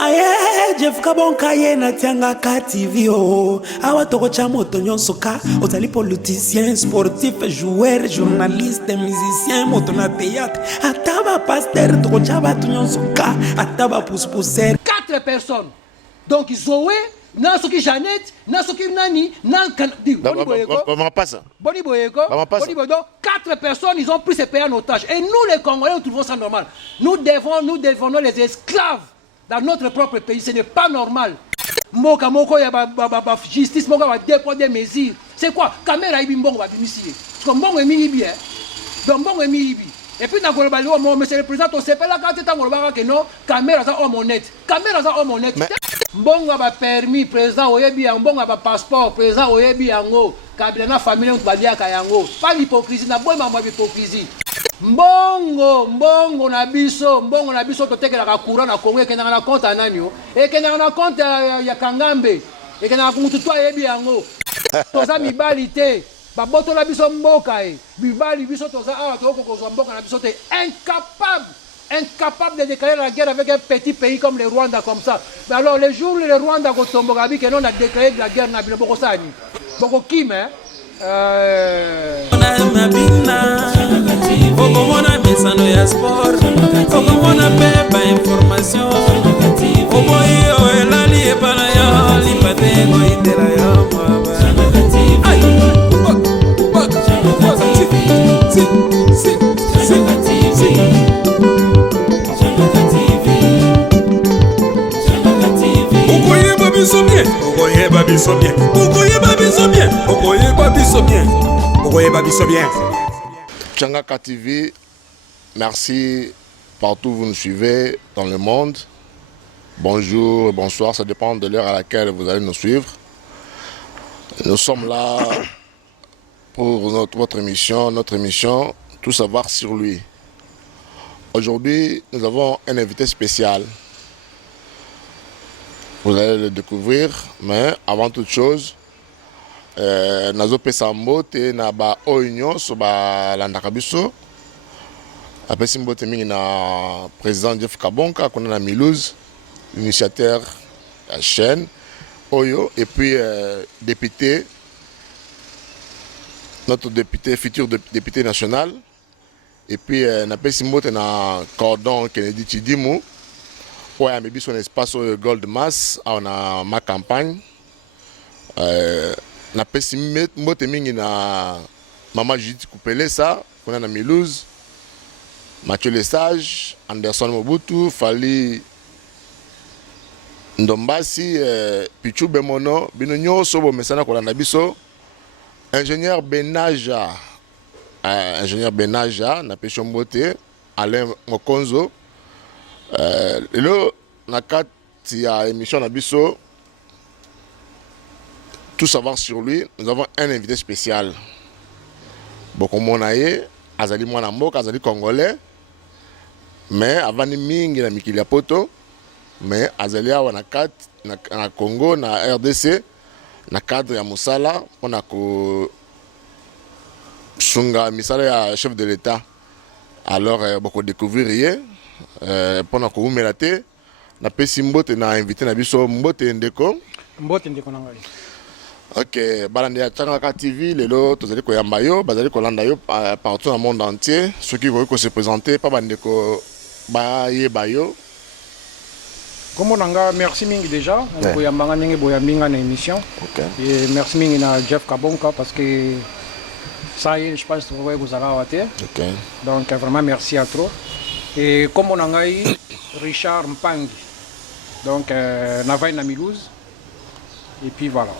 Aye, Jeff Kabonka ye na tianga ka TV oh. Awa toko cha moto nyonso ka. Ozali politicien, sportif, joueur, journaliste, musicien, moto na théâtre. Ataba pasteur toko cha batu nyonso ka. Ataba pousse-pousser. 4 personnes. Donc Zoé, Nansoki Jeannette, Nansoki Nani, Nankandi. Boni Boyeko. Donc 4 personnes, ils ont pris ces pays en otage. Et nous les Congolais, nous trouvons ça normal. Nous devons les esclaves. Dans notre propre pays, ce n'est pas normal. Moka moko ya justice, moka va déployer des mesures. C'est quoi? Caméra ibi mbongo va bimisier. Parce que mbongo emi ibi donc mbongo emi ibi. Et puis dans global monsieur le président, on sait pas la carte tant global que non, caméra ça homme honnête. Caméra ça homme honnête. Mbongo va permis président oyebi ya mbongo va passeport, président oyebi yango. Kabila na famille on va dire kayango. Pas l'hypocrisie, na boy mama hypocrisie. Mbongo na biso totekelaka courant na Congo ekendaka na compte ya nani ekendaka na compte ya Kangambe ekendaka kumutu to ayebi yango toza mibali te babotola biso mboka mibali biso toza awa tokokozwa mboka na biso te incapable de déclarer la guerre avec un petit pays comme le Rwanda comme ça. Mais alors les jours le Rwanda kotomboka bi que non a déclaré la guerre na bino boko sani boko kim Okomona mesano ya sport, okomona pepa information, okoyo elali epana ya lipate koitela ya mwaba. Okoyeba biso bien, okoyeba biso bien, okoyeba biso bien, okoyeba biso bien, okoyeba biso bien. Tchangaka TV, merci partout où vous nous suivez dans le monde. Bonjour, bonsoir, ça dépend de l'heure à laquelle vous allez nous suivre. Nous sommes là pour notre émission, Tout savoir sur lui. Aujourd'hui, nous avons un invité spécial. Vous allez le découvrir, mais avant toute chose, nazo pesa mbote na ba oignon so ba landaka biso apesi mbote mingi na président Jeff Kabonka qu'on a na Milouz, l'initiateur de la chaîne Oyo, et puis député, notre député, futur député national, et puis na pesi mbote na cordon Kennedy Chidimu pour amebi son espace au Gold Mass on a ma campagne. Na pesi mbote mingi na Maman Judith Kupele ça qu'on a na Milouz, Mathieu Lesage, Anderson Mobutu, Fali Ndombasi, Pichu Bemono, bino nyonso bo mesana ko landa biso, ingénieur Benaja, na pesi mbote Alain Mokonzo, lelo na kati ya émission na biso Tout savoir sur lui, nous avons un invité spécial. Bokomonaye, azali mwana mboka, azali congolais, mais avant ni mingi na mikili ya poto, mais azali awa na Congo, na RDC, na cadre ya musala, on a ko sunga misala ya chef de l'État. Alors, boko découvrir ye, pona ko umelate, na pesi mbote na invité na biso mbote ndeko. Mbote ndeko na ngai. Ok, balandi ya Tchangaka TV, lelo tozali koyamba yo, bazali kolanda yo partout dans le monde entier. Ceux qui veulent se présenter, pas bandeko bayeba yo. Comme on a merci mingi déjà, koyamba ndenge boyambinga na émission. Ok. Et merci mingi na Jeff Kabonka parce que ça y est, je pense que vous allez avoir. Ok. Donc vraiment merci à trop. Et comme on a Richard Mpangi, donc Navaï na Milouz. Et puis voilà.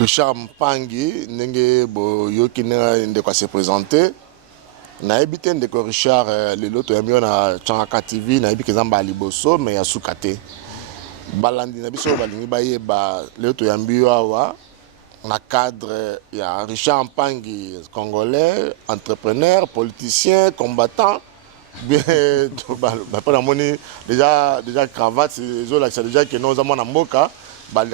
Richard Mpangi, ndenge bo yoki ndeko se présenter. Na ebite ndeko Richard lelo to yamio na Tchangaka TV na ebike zamba liboso mais ya sukate. Balandi na biso balingi baye ba lelo to yambio awa na cadre ya Richard Mpangi, congolais, entrepreneur, politicien, combattant. Bien pas la monnaie déjà cravate c'est déjà que nous avons na mboka. En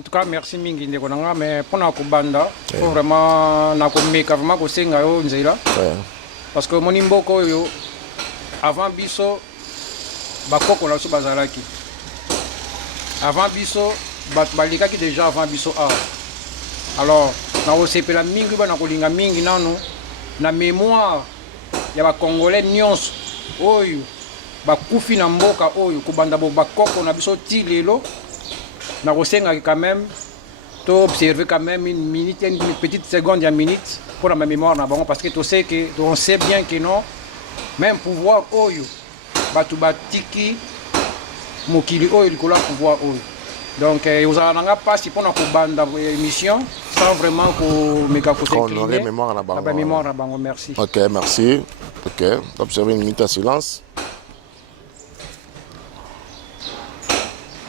tout cas, merci mingi ndeko nanga mais pour na kubanda faut vraiment na komeka vraiment ko senga yo nzela. parce que moni mboka oyo avant biso bakoko na biso bazalaki avant biso balikaki déjà avant biso art. Alors nakosepela mingi bana kolinga mingi nano na mémoire ya bakongolais nyonso oyo bakufi na mboka oyo kobanda bakoko na biso ti lelo nakosengaki quand même to observer quand même une minute, une petite seconde ya minute pour la mémoire na bango parce que on sait bien que non même pouvoir oyo batu batiki mokili oyo likolo ya pouvoir oyo donc ozala nanga mpasi mpona kobanda émission sans vraiment komeka honorer mémoire na bango. Mémoire na bango, merci. Ok, merci. Ok, observez une minute de silence.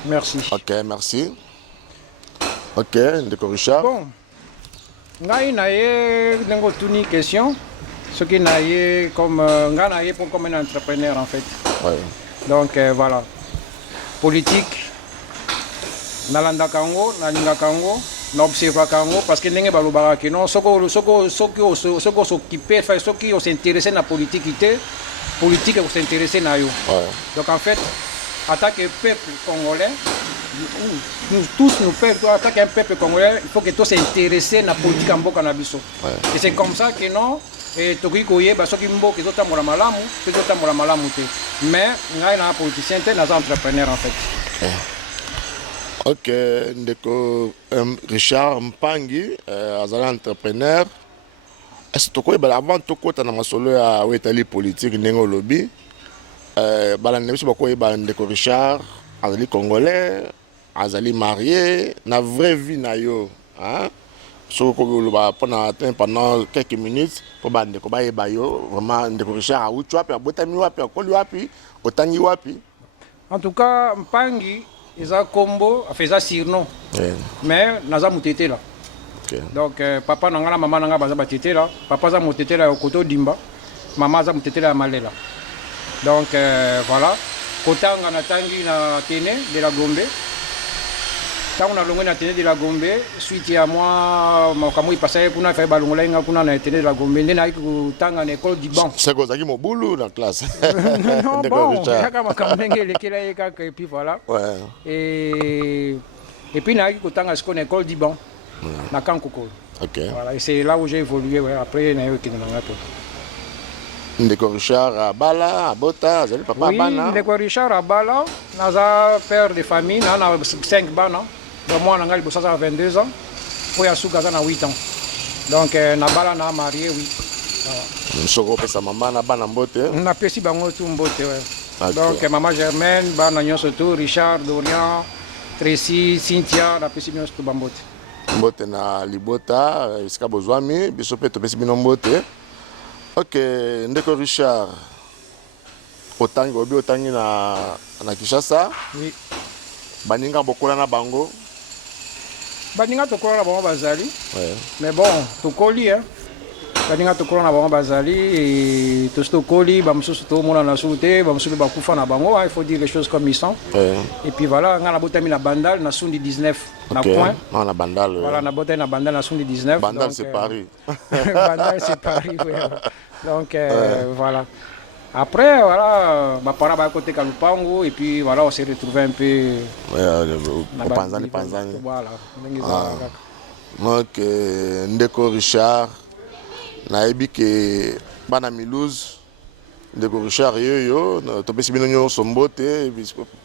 Merci. Ok, merci. Ok, Ndeko Richard. Bon, ngai na ye ndenge otuni question soki na ye comme ngai na ye comme un entrepreneur en fait. Ouais. Donc voilà, politique nalandaka yango nalingaka yango naobservaka yango parce que ndenge balobaka ke non soki osoccupe soki osintéresse na politique te politique ekosintéresse na yo. Ouais. Donc en fait en tant que peuple congolais nous tous en tant qu'un peuple congolais il faut que tous s'intéresser na politique en mboka na biso. Ouais. Et c'est comme ça que non tokoki koyeba soki mboka ezotambola malamu to ezotambola malamu te mais ngai na politicien te naza entrepreneur en fait. Ouais. Ok, Ndeko Richard Mpangi, azali entrepreneur. Est-ce que avant tokota na masolo ya wetali politique ndenge olobi bala nebiso bakoyeba Ndeko Richard azali congolais, azali marié, na vraie vie na yo, hein? Soko koloba pendant quelques minutes pour bandeko bayeba yo vraiment Ndeko Richard a utu wapi abotami wapi akoli wapi otangi wapi. En tout cas Mpangi eza kombo afeza surnom. Yeah. Mais naza mutete là. Okay. Donc papa nanga na maman nanga baza batete là, papa za mutete là koto dimba, maman za mutete là malela. Donc voilà, kotanga na tangi na tene de la Gombe. Tant on a longé na tene de la Gombe, suite à moi makambo ipassaye kuna fa balongola inga kuna na tene de la Gombe ndena kotanga na école du banc. C'est quoi ça qui mobulu dans classe? Non bon, yaka makambo ndenge lekela yeka et puis voilà. Ouais. Et puis na kotanga ce qu'on école du banc. Na Kankoko. Ok. Voilà, et c'est là où j'ai évolué ouais. Après na yo kinanga to. Ndeko Richard Abala, Abota, azali papa Oui, bana. Ndeko Richard Abala, naza père de famille, na 5 bana. Donc moi nanga libosa za 22 ans, oya suka za na 8 ans. Donc na bala na marié oui. Soko pesa mama na bana mbote. Na pesi bango tout mbote ouais. Okay. Donc maman Germaine, bana nyonso tout, Richard, Dorian, Tracy, Cynthia, na pesi nyonso tout bambote. Mbote na libota, iska bozwami, biso pe to pesi bino mbote. Ok, Ndeko Richard. Otangi na Kinshasa. Oui. Baninga bokola na bango. Baninga tokola na bango bazali. Ouais. Mais bon, tokoli hein. Baninga tokola na bango bazali et tout tokoli, ba mususu to mona na soute, ba mususu ba kufa na bango, il faut dire les choses comme ils sont. Ouais. Et puis voilà, nga na botami na bandal na sundi 19 na Okay. point. Non, na bandal. Voilà, na botami na bandal na sundi 19. Bandal c'est Paris. Bandal c'est Paris, ouais. Donc voilà. Après voilà, ma parents ba côté Kalupango et puis voilà, on s'est retrouvé un peu Au Panzani. Voilà. Donc Ndeko Richard nayebi ke bana Milouz Ndeko Richard yo topesi bino nyonso mbote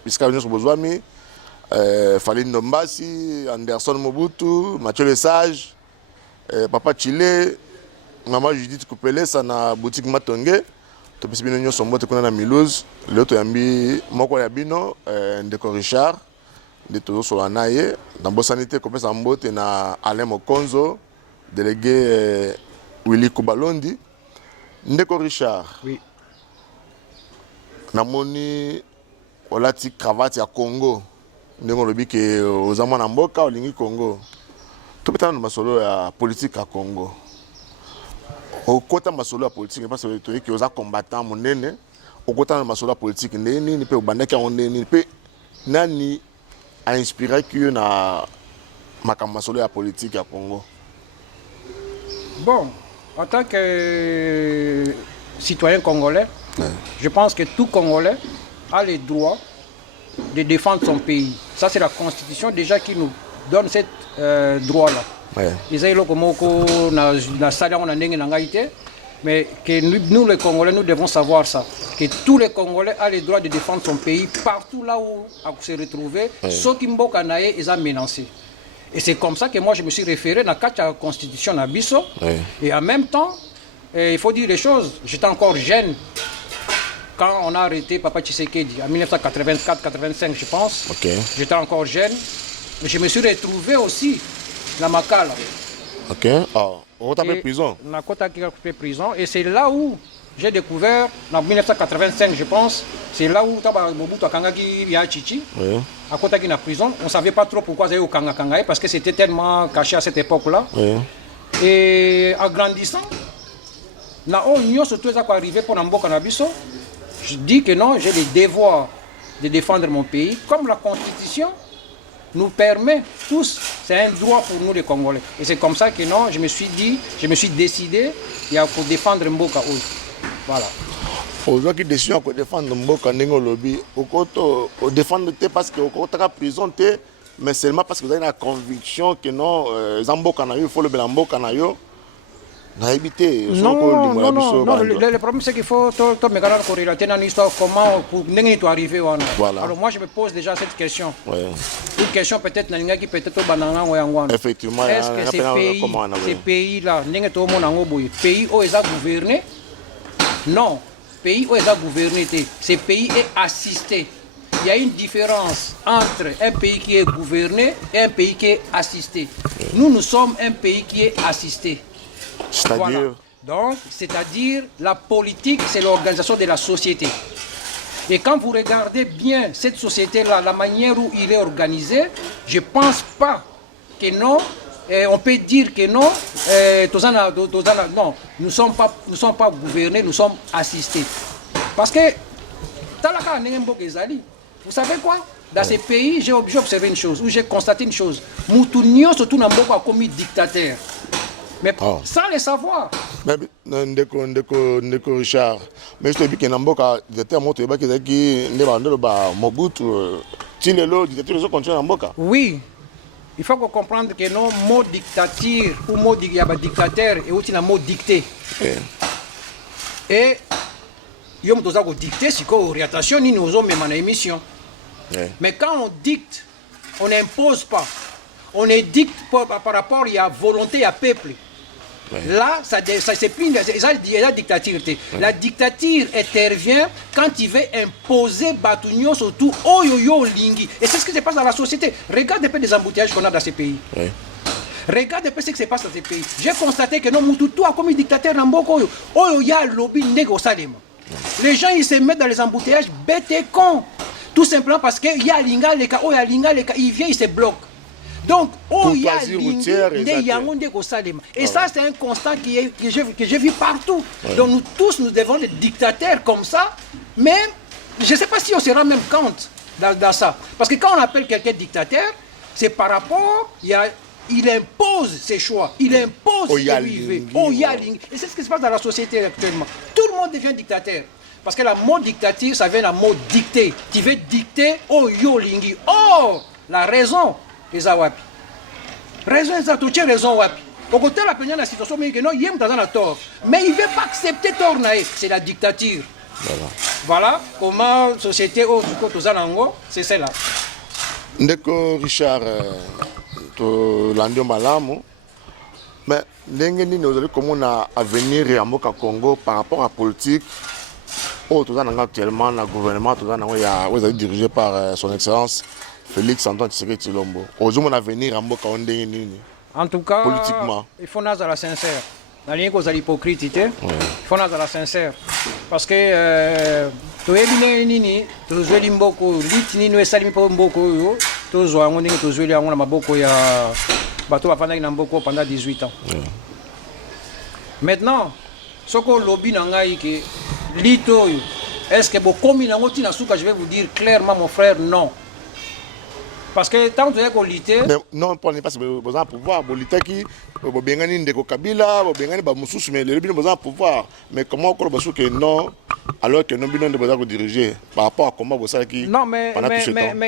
biska nyonso bozwami Fali Ndombasi, Anderson Mobutu, Mathieu Lesage, Papa Chile, Maman Judith Kupelesa na boutique Matonge. Topesi bino nyonso mbote kuna na Milouz. Leo toyambi moko ya bino Ndeko Richard de tozosola na ye na bosanité kopesa mbote na Alain Mokonzo, délégué Willy Kubalondi. Ndeko Richard. Oui. Namoni olati cravate ya Congo. Ndeko lobi ke ozamwa na mboka olingi Congo. Topetana na masolo ya politique ya Congo. Okota masolo ya politique parce que toyeki oza combattant monene. Okota na masolo ya politique ndeni ni pe obandaki ya ndeni pe nani a inspiré que na makambo masolo ya politique ya Congo. Bon, en tant que citoyen congolais, je pense que tout Congolais a le droit de défendre son pays. Ça, c'est la Constitution déjà qui nous donne ce droit-là. Mais que nous, les Congolais, nous devons savoir ça. Que tous les Congolais ont le droit de défendre son pays partout là où on se retrouve. Ceux qui sont menacés. Et c'est comme ça que moi, je me suis référé à la Constitution d'Abisso. Et en même temps, il faut dire les choses. J'étais encore jeune quand on a arrêté Papa Tshisekedi en 1984-85, je pense. J'étais encore jeune. Mais je me suis retrouvé aussi dans Makala. On t'a fait prison. Prison. Et c'est là où j'ai découvert, en 1985, je pense, c'est là où Mobutu Akangaki via Chichi, à côté de la prison. On ne savait pas trop pourquoi il y avait au Kangakangaï, parce que c'était tellement caché à cette époque-là. Et en grandissant, surtout arrivé pour Nambo Kanabiso, je dis que non, j'ai le devoir de défendre mon pays, comme la Constitution nous permet tous, c'est un droit pour nous les Congolais. Et c'est comme ça que non, je me suis décidé pour défendre Mboka. Voilà. Aujourd'hui, qui décide de défendre Mboka Nengo Lobby, au défendre parce que au prison, mais seulement parce que vous avez la conviction que non, Zamboka Nayo, il faut le Belamboka Nayo. Non, le problème c'est qu'il faut me relater dans l'histoire comment pour arriver. Voilà. Alors moi je me pose déjà cette question. Une question peut-être qui peut-être au banana ou effectivement. Est-ce que ces pays-là, pays où ils ont gouverné? Non, pays où ils ont gouverné, ces pays est assisté. Il y a une différence entre un pays qui est gouverné et un pays qui est assisté. Nous sommes un pays qui est assisté. C'est-à-dire voilà. Donc, c'est-à-dire la politique, c'est l'organisation de la société. Et quand vous regardez bien cette société-là, la manière où il est organisé, je ne pense pas que non, on peut dire que non, non, nous ne sommes pas gouvernés, nous sommes assistés. Parce que, vous savez quoi? Dans ces pays, j'ai observé une chose, ou j'ai constaté une chose. Moutounio, surtout dans beaucoup, a commis dictateur. Mais sans le savoir. Mais Ndeko Richard, mais je te dis que Namboka, dictateur Motoyeba qui Mobutu, Tinelo, dictateur continue Namboka. Oui, il faut comprendre que non mot dictature ou mot dictateur et aussi le mot dicté. Et il y a dicté, c'est qu'orientation ni nous sommes même en émission. Mais quand on dicte, on n'impose pas. On édicte par rapport à la volonté à peuple. Là, c'est plus la dictature. La dictature intervient quand il veut imposer Batunio surtout Oyoyo Lingi. Et c'est ce qui se passe dans la société. Regarde un peu les embouteillages qu'on a dans ces pays. Regarde un peu ce qui se passe dans ces pays. J'ai constaté que non, Moutoutou a commis dictateur dans Mboko. Oyoya lobby négocialement. Les gens ils se mettent dans les embouteillages bêtes et cons. Tout simplement parce qu'il y a Linga, il vient, il se bloque. Donc, et ça, c'est un constat que j'ai vu partout. Donc, nous tous, nous devons être dictateurs comme ça. Mais je ne sais pas si on se rend même compte dans ça. Parce que quand on appelle quelqu'un dictateur, c'est par rapport, il impose ses choix. Il impose ce qu'il veut. Et c'est ce qui se passe dans la société actuellement. Tout le monde devient dictateur. Parce que le mot dictature, ça vient du mot dicter. Tu veux dicter au yolingi. Oh, la raison. Les awapi. Raison exacte, tu as raison wapi. Au côté la peine la situation mais non, il est dans la tort. Mais il ne veut pas accepter tort c'est la dictature. Voilà comment la société au Tozanango, c'est celle-là. Ndeko Richard to landio malamu. Mais l'engeni nous allons comment on a avenir à Mboka Congo par rapport à la politique. Oh, actuellement le gouvernement est dirigé par son excellence Félix Antoine Tshisekedi Tshilombo. Aujourd'hui, on a venir à Mboka Ondeni. En tout cas, politiquement. Il faut naître à la sincère. Dans les causes l'hypocrite, il faut naître à la sincère. Parce que tu es venu, tu es venu Mboko, litini nous salimi pour Mboko, tu es venu, tu es venu à Maboko ya bateau à pendant Mboko pendant 18 ans. Maintenant, ce que lobby nangai que lito, est-ce que beaucoup comme il a je vais vous dire clairement mon frère non. Parce que tant que vous avez mais non pour ne pas besoin pouvoir bolita qui bengani ndeko kabila bengani ba mususu mais le bino besoin pouvoir mais comment on peut que non alors que non bino de besoin de diriger par rapport à comment vous savez qui non mais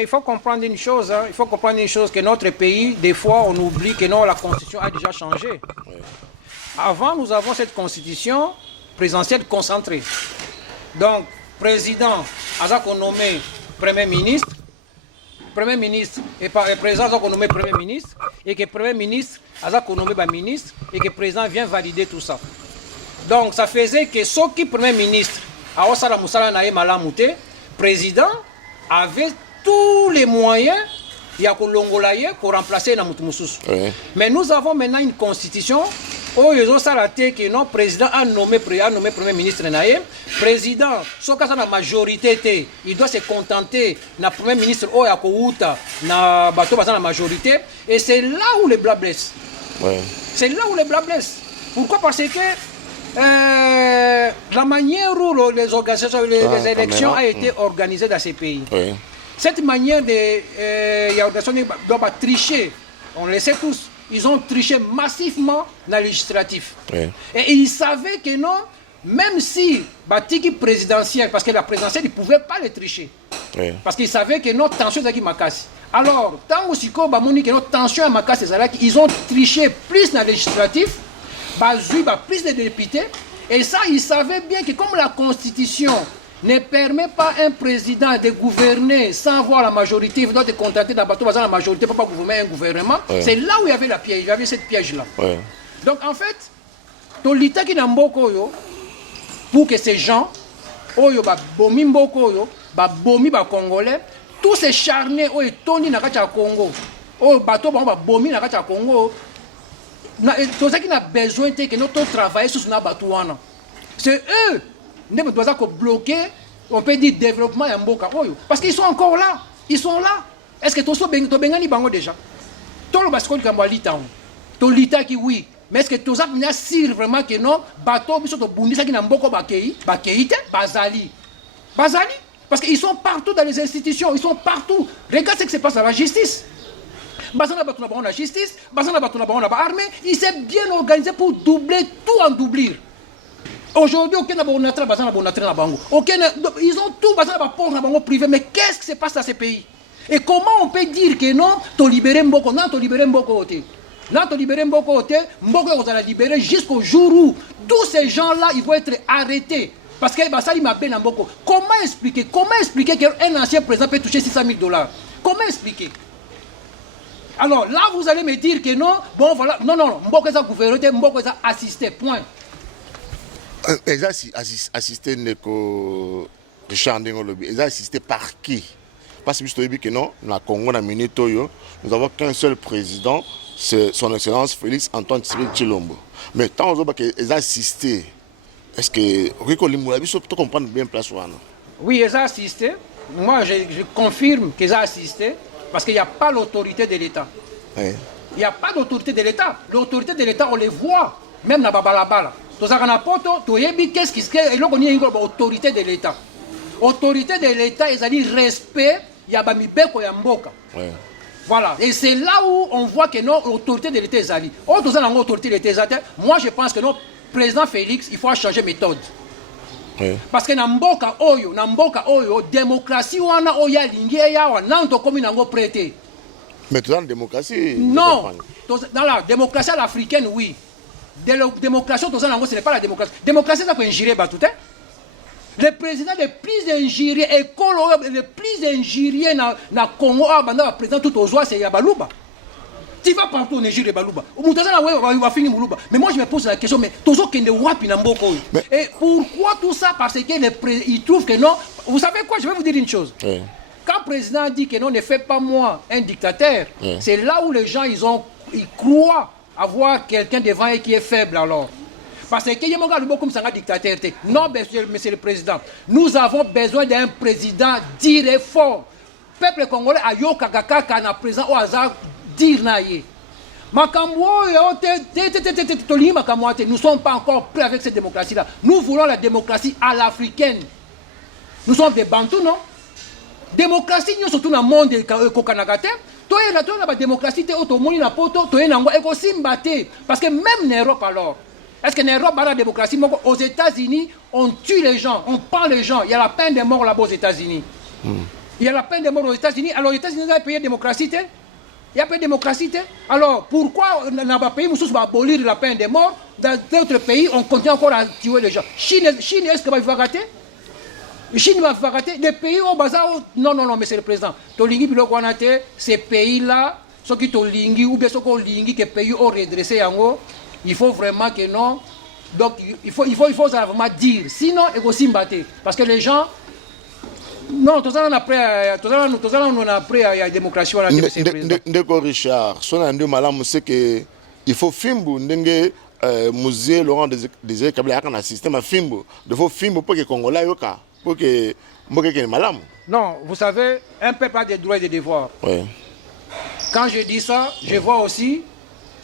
il faut comprendre une chose hein, il faut comprendre une chose que notre pays des fois on oublie que non la constitution a déjà changé. Ouais. Avant nous avons cette constitution présidentielle concentrée. Donc président azako nommé premier ministre et président a nommé premier ministre et que premier ministre a nommé ministre et que le président vient valider tout ça. Donc ça faisait que ce qui premier ministre a osala musala na malamute, président avait tous les moyens pour remplacer na mutu mususu. Mais nous avons maintenant une constitution où ils ont salaté que non président a nommé premier ministre naïe. Président, soit quand la majorité, il doit se contenter na premier ministre ou ya kouta na bateau la majorité et c'est là où les blas blessent. Ouais. C'est là où les blas blessent. Pourquoi? Parce que la manière où les organisations, les élections a été organisées dans ces pays. Ouais. Cette manière de doit tricher, on le sait tous. Ils ont triché massivement dans le législatif. Oui. Et ils savaient que non, même si Batiki présidentiel, parce que la présidentielle, ils ne pouvaient pas les tricher. Oui. Parce qu'ils savaient que notre tension est Makassi. Alors, tant aussi que notre tension est Makassi, ils ont triché plus dans le législatif, plus de députés. Et ça, ils savaient bien que comme la Constitution ne permet pas un président de gouverner sans avoir la majorité, il doit te contenter d'un bateau la majorité pour pas gouverner un gouvernement. Ouais. C'est là où il y avait la piège, il y avait cette piège-là. Ouais. Donc en fait, l'État qui n'a pas pour que ces gens, bomi Congolais, tous ces charnés, Tony n'a pas Congo, bateau bomi n'a pas Congo, tout ça qui n'a besoin de que notre travail sur ce bateau. C'est eux. Nous devons bloquer, on peut dire développement et Mboka. Parce qu'ils sont encore là. Ils sont là. Est-ce que tu as Bengani Bango déjà? Tu as bascule Kambali Town. Tu as l'État qui oui. Mais est-ce que tu as sûr vraiment que non? Bateau, ils sont au Bundi, ça qui n'a Mboko Bakei, Bazali. Parce qu'ils sont partout dans les institutions. Ils sont partout. Regarde ce qui se passe dans la justice. Bazana Batuna la justice, Bazana Batuna l'armée. Il s'est bien organisé pour doubler tout en doublure. Aujourd'hui, ils ont tout privé. Mais qu'est-ce qui se passe dans ces pays? Et comment on peut dire que non, tu libéré Mboko, non, tu libéré Mboko. Non, tu libéré Mboko, Mboko va libérer jusqu'au jour où tous ces gens-là, ils vont être arrêtés. Parce que ça, il m'a bien Mboko. Comment expliquer qu'un ancien président peut toucher $600,000? Comment expliquer? Alors là, vous allez me dire que non, bon voilà, non, Mboko est gouverné, Mboko est assisté, point. Ils ont assisté Richard Ndengolobi. Ils ont assisté par qui? Parce que que non, dans le Congo, nous n'avons qu'un seul président, c'est son Excellence Félix Antoine Tshisekedi Tshilombo. Mais tant qu'ils ont assisté, est-ce que Rico Limouabi, tu comprends bien place? Oui, ils ont assisté. Moi, je confirme qu'ils ont assisté parce qu'il n'y a pas l'autorité de l'État. Oui. Il n'y a pas d'autorité de l'État. L'autorité de l'État, on les voit, même dans Babalabala. Qu'est-ce qui se fait? L'autorité de l'État. Autorité de l'État, ils ont dit respect, il y a Bamibeko et Mboka. Voilà. Et c'est là où on voit que non, l'autorité de l'État est allée. L'autorité de l'État, moi je pense que non, président Félix, il faut changer de méthode. Parce que dans Mboka Oyo, démocratie, on a Oya Lingueya, on a comme une prêté. Mais dans la démocratie? Non. Dans la démocratie africaine, oui. Démocratie, ce n'est pas la démocratie. Démocratie, ça peut injurier tout. Le président le plus injurié, le plus injurié dans le Congo, le président tout aux oies, c'est Yabalouba. Tu vas partout en Égypte, Yabalouba. Mais moi, je me pose la question, mais et pourquoi tout ça? Parce qu'il trouve que non. Vous savez quoi? Je vais vous dire une chose. Quand le président dit que non, ne fait pas moi un dictateur, c'est là où les gens ils croient avoir quelqu'un devant eux qui est faible alors. Parce que Yemonga Lubo comme ça un dictateur. Non, monsieur le président. Nous avons besoin d'un président dire et fort. Peuple congolais a yo kakaka na président au hasard dire naïe. Nous ne sommes pas encore prêts avec cette démocratie-là. Nous voulons la démocratie à l'africaine. Nous sommes des Bantous, non? Démocratie, nous sommes tout dans le monde de Kokanagate. toyena la démocratie automoni na poto toyena ngo ekosimba te parce que même en Europe alors est-ce que en Europe la démocratie aux États-Unis on tue les gens, on pend les gens, il y a la peine de mort là-bas aux États-Unis. Il y a la peine de mort aux États-Unis. Alors les États-Unis ont payé démocratie. Il y a pas de démocratie. Alors pourquoi dans les pays où on va abolir la peine de mort, dans d'autres pays on continue encore à tuer les gens. Chine est-ce que va rater? Chine va rater des pays au bazar. Non, monsieur le président. Tolingi biloko wana te, ces pays-là, ceux qui tolingi ou bien ceux qui tolingi que pays ont redressé yango, il faut vraiment que non. Donc il faut vraiment dire. Sinon, il faut s'imbattre. Parce que les gens. Non, tout ça on a pris à la démocratie. Ndeko Richard, son andi malamu c'est que il faut fimbu ndenge musée Laurent Désiré Kabila a un système à fimbu. Il faut fimbu pour que Congolais yoka, pour que mbokeke malamu. Non, vous savez, un peuple a des droits et des devoirs. Oui. Quand je dis ça, je vois aussi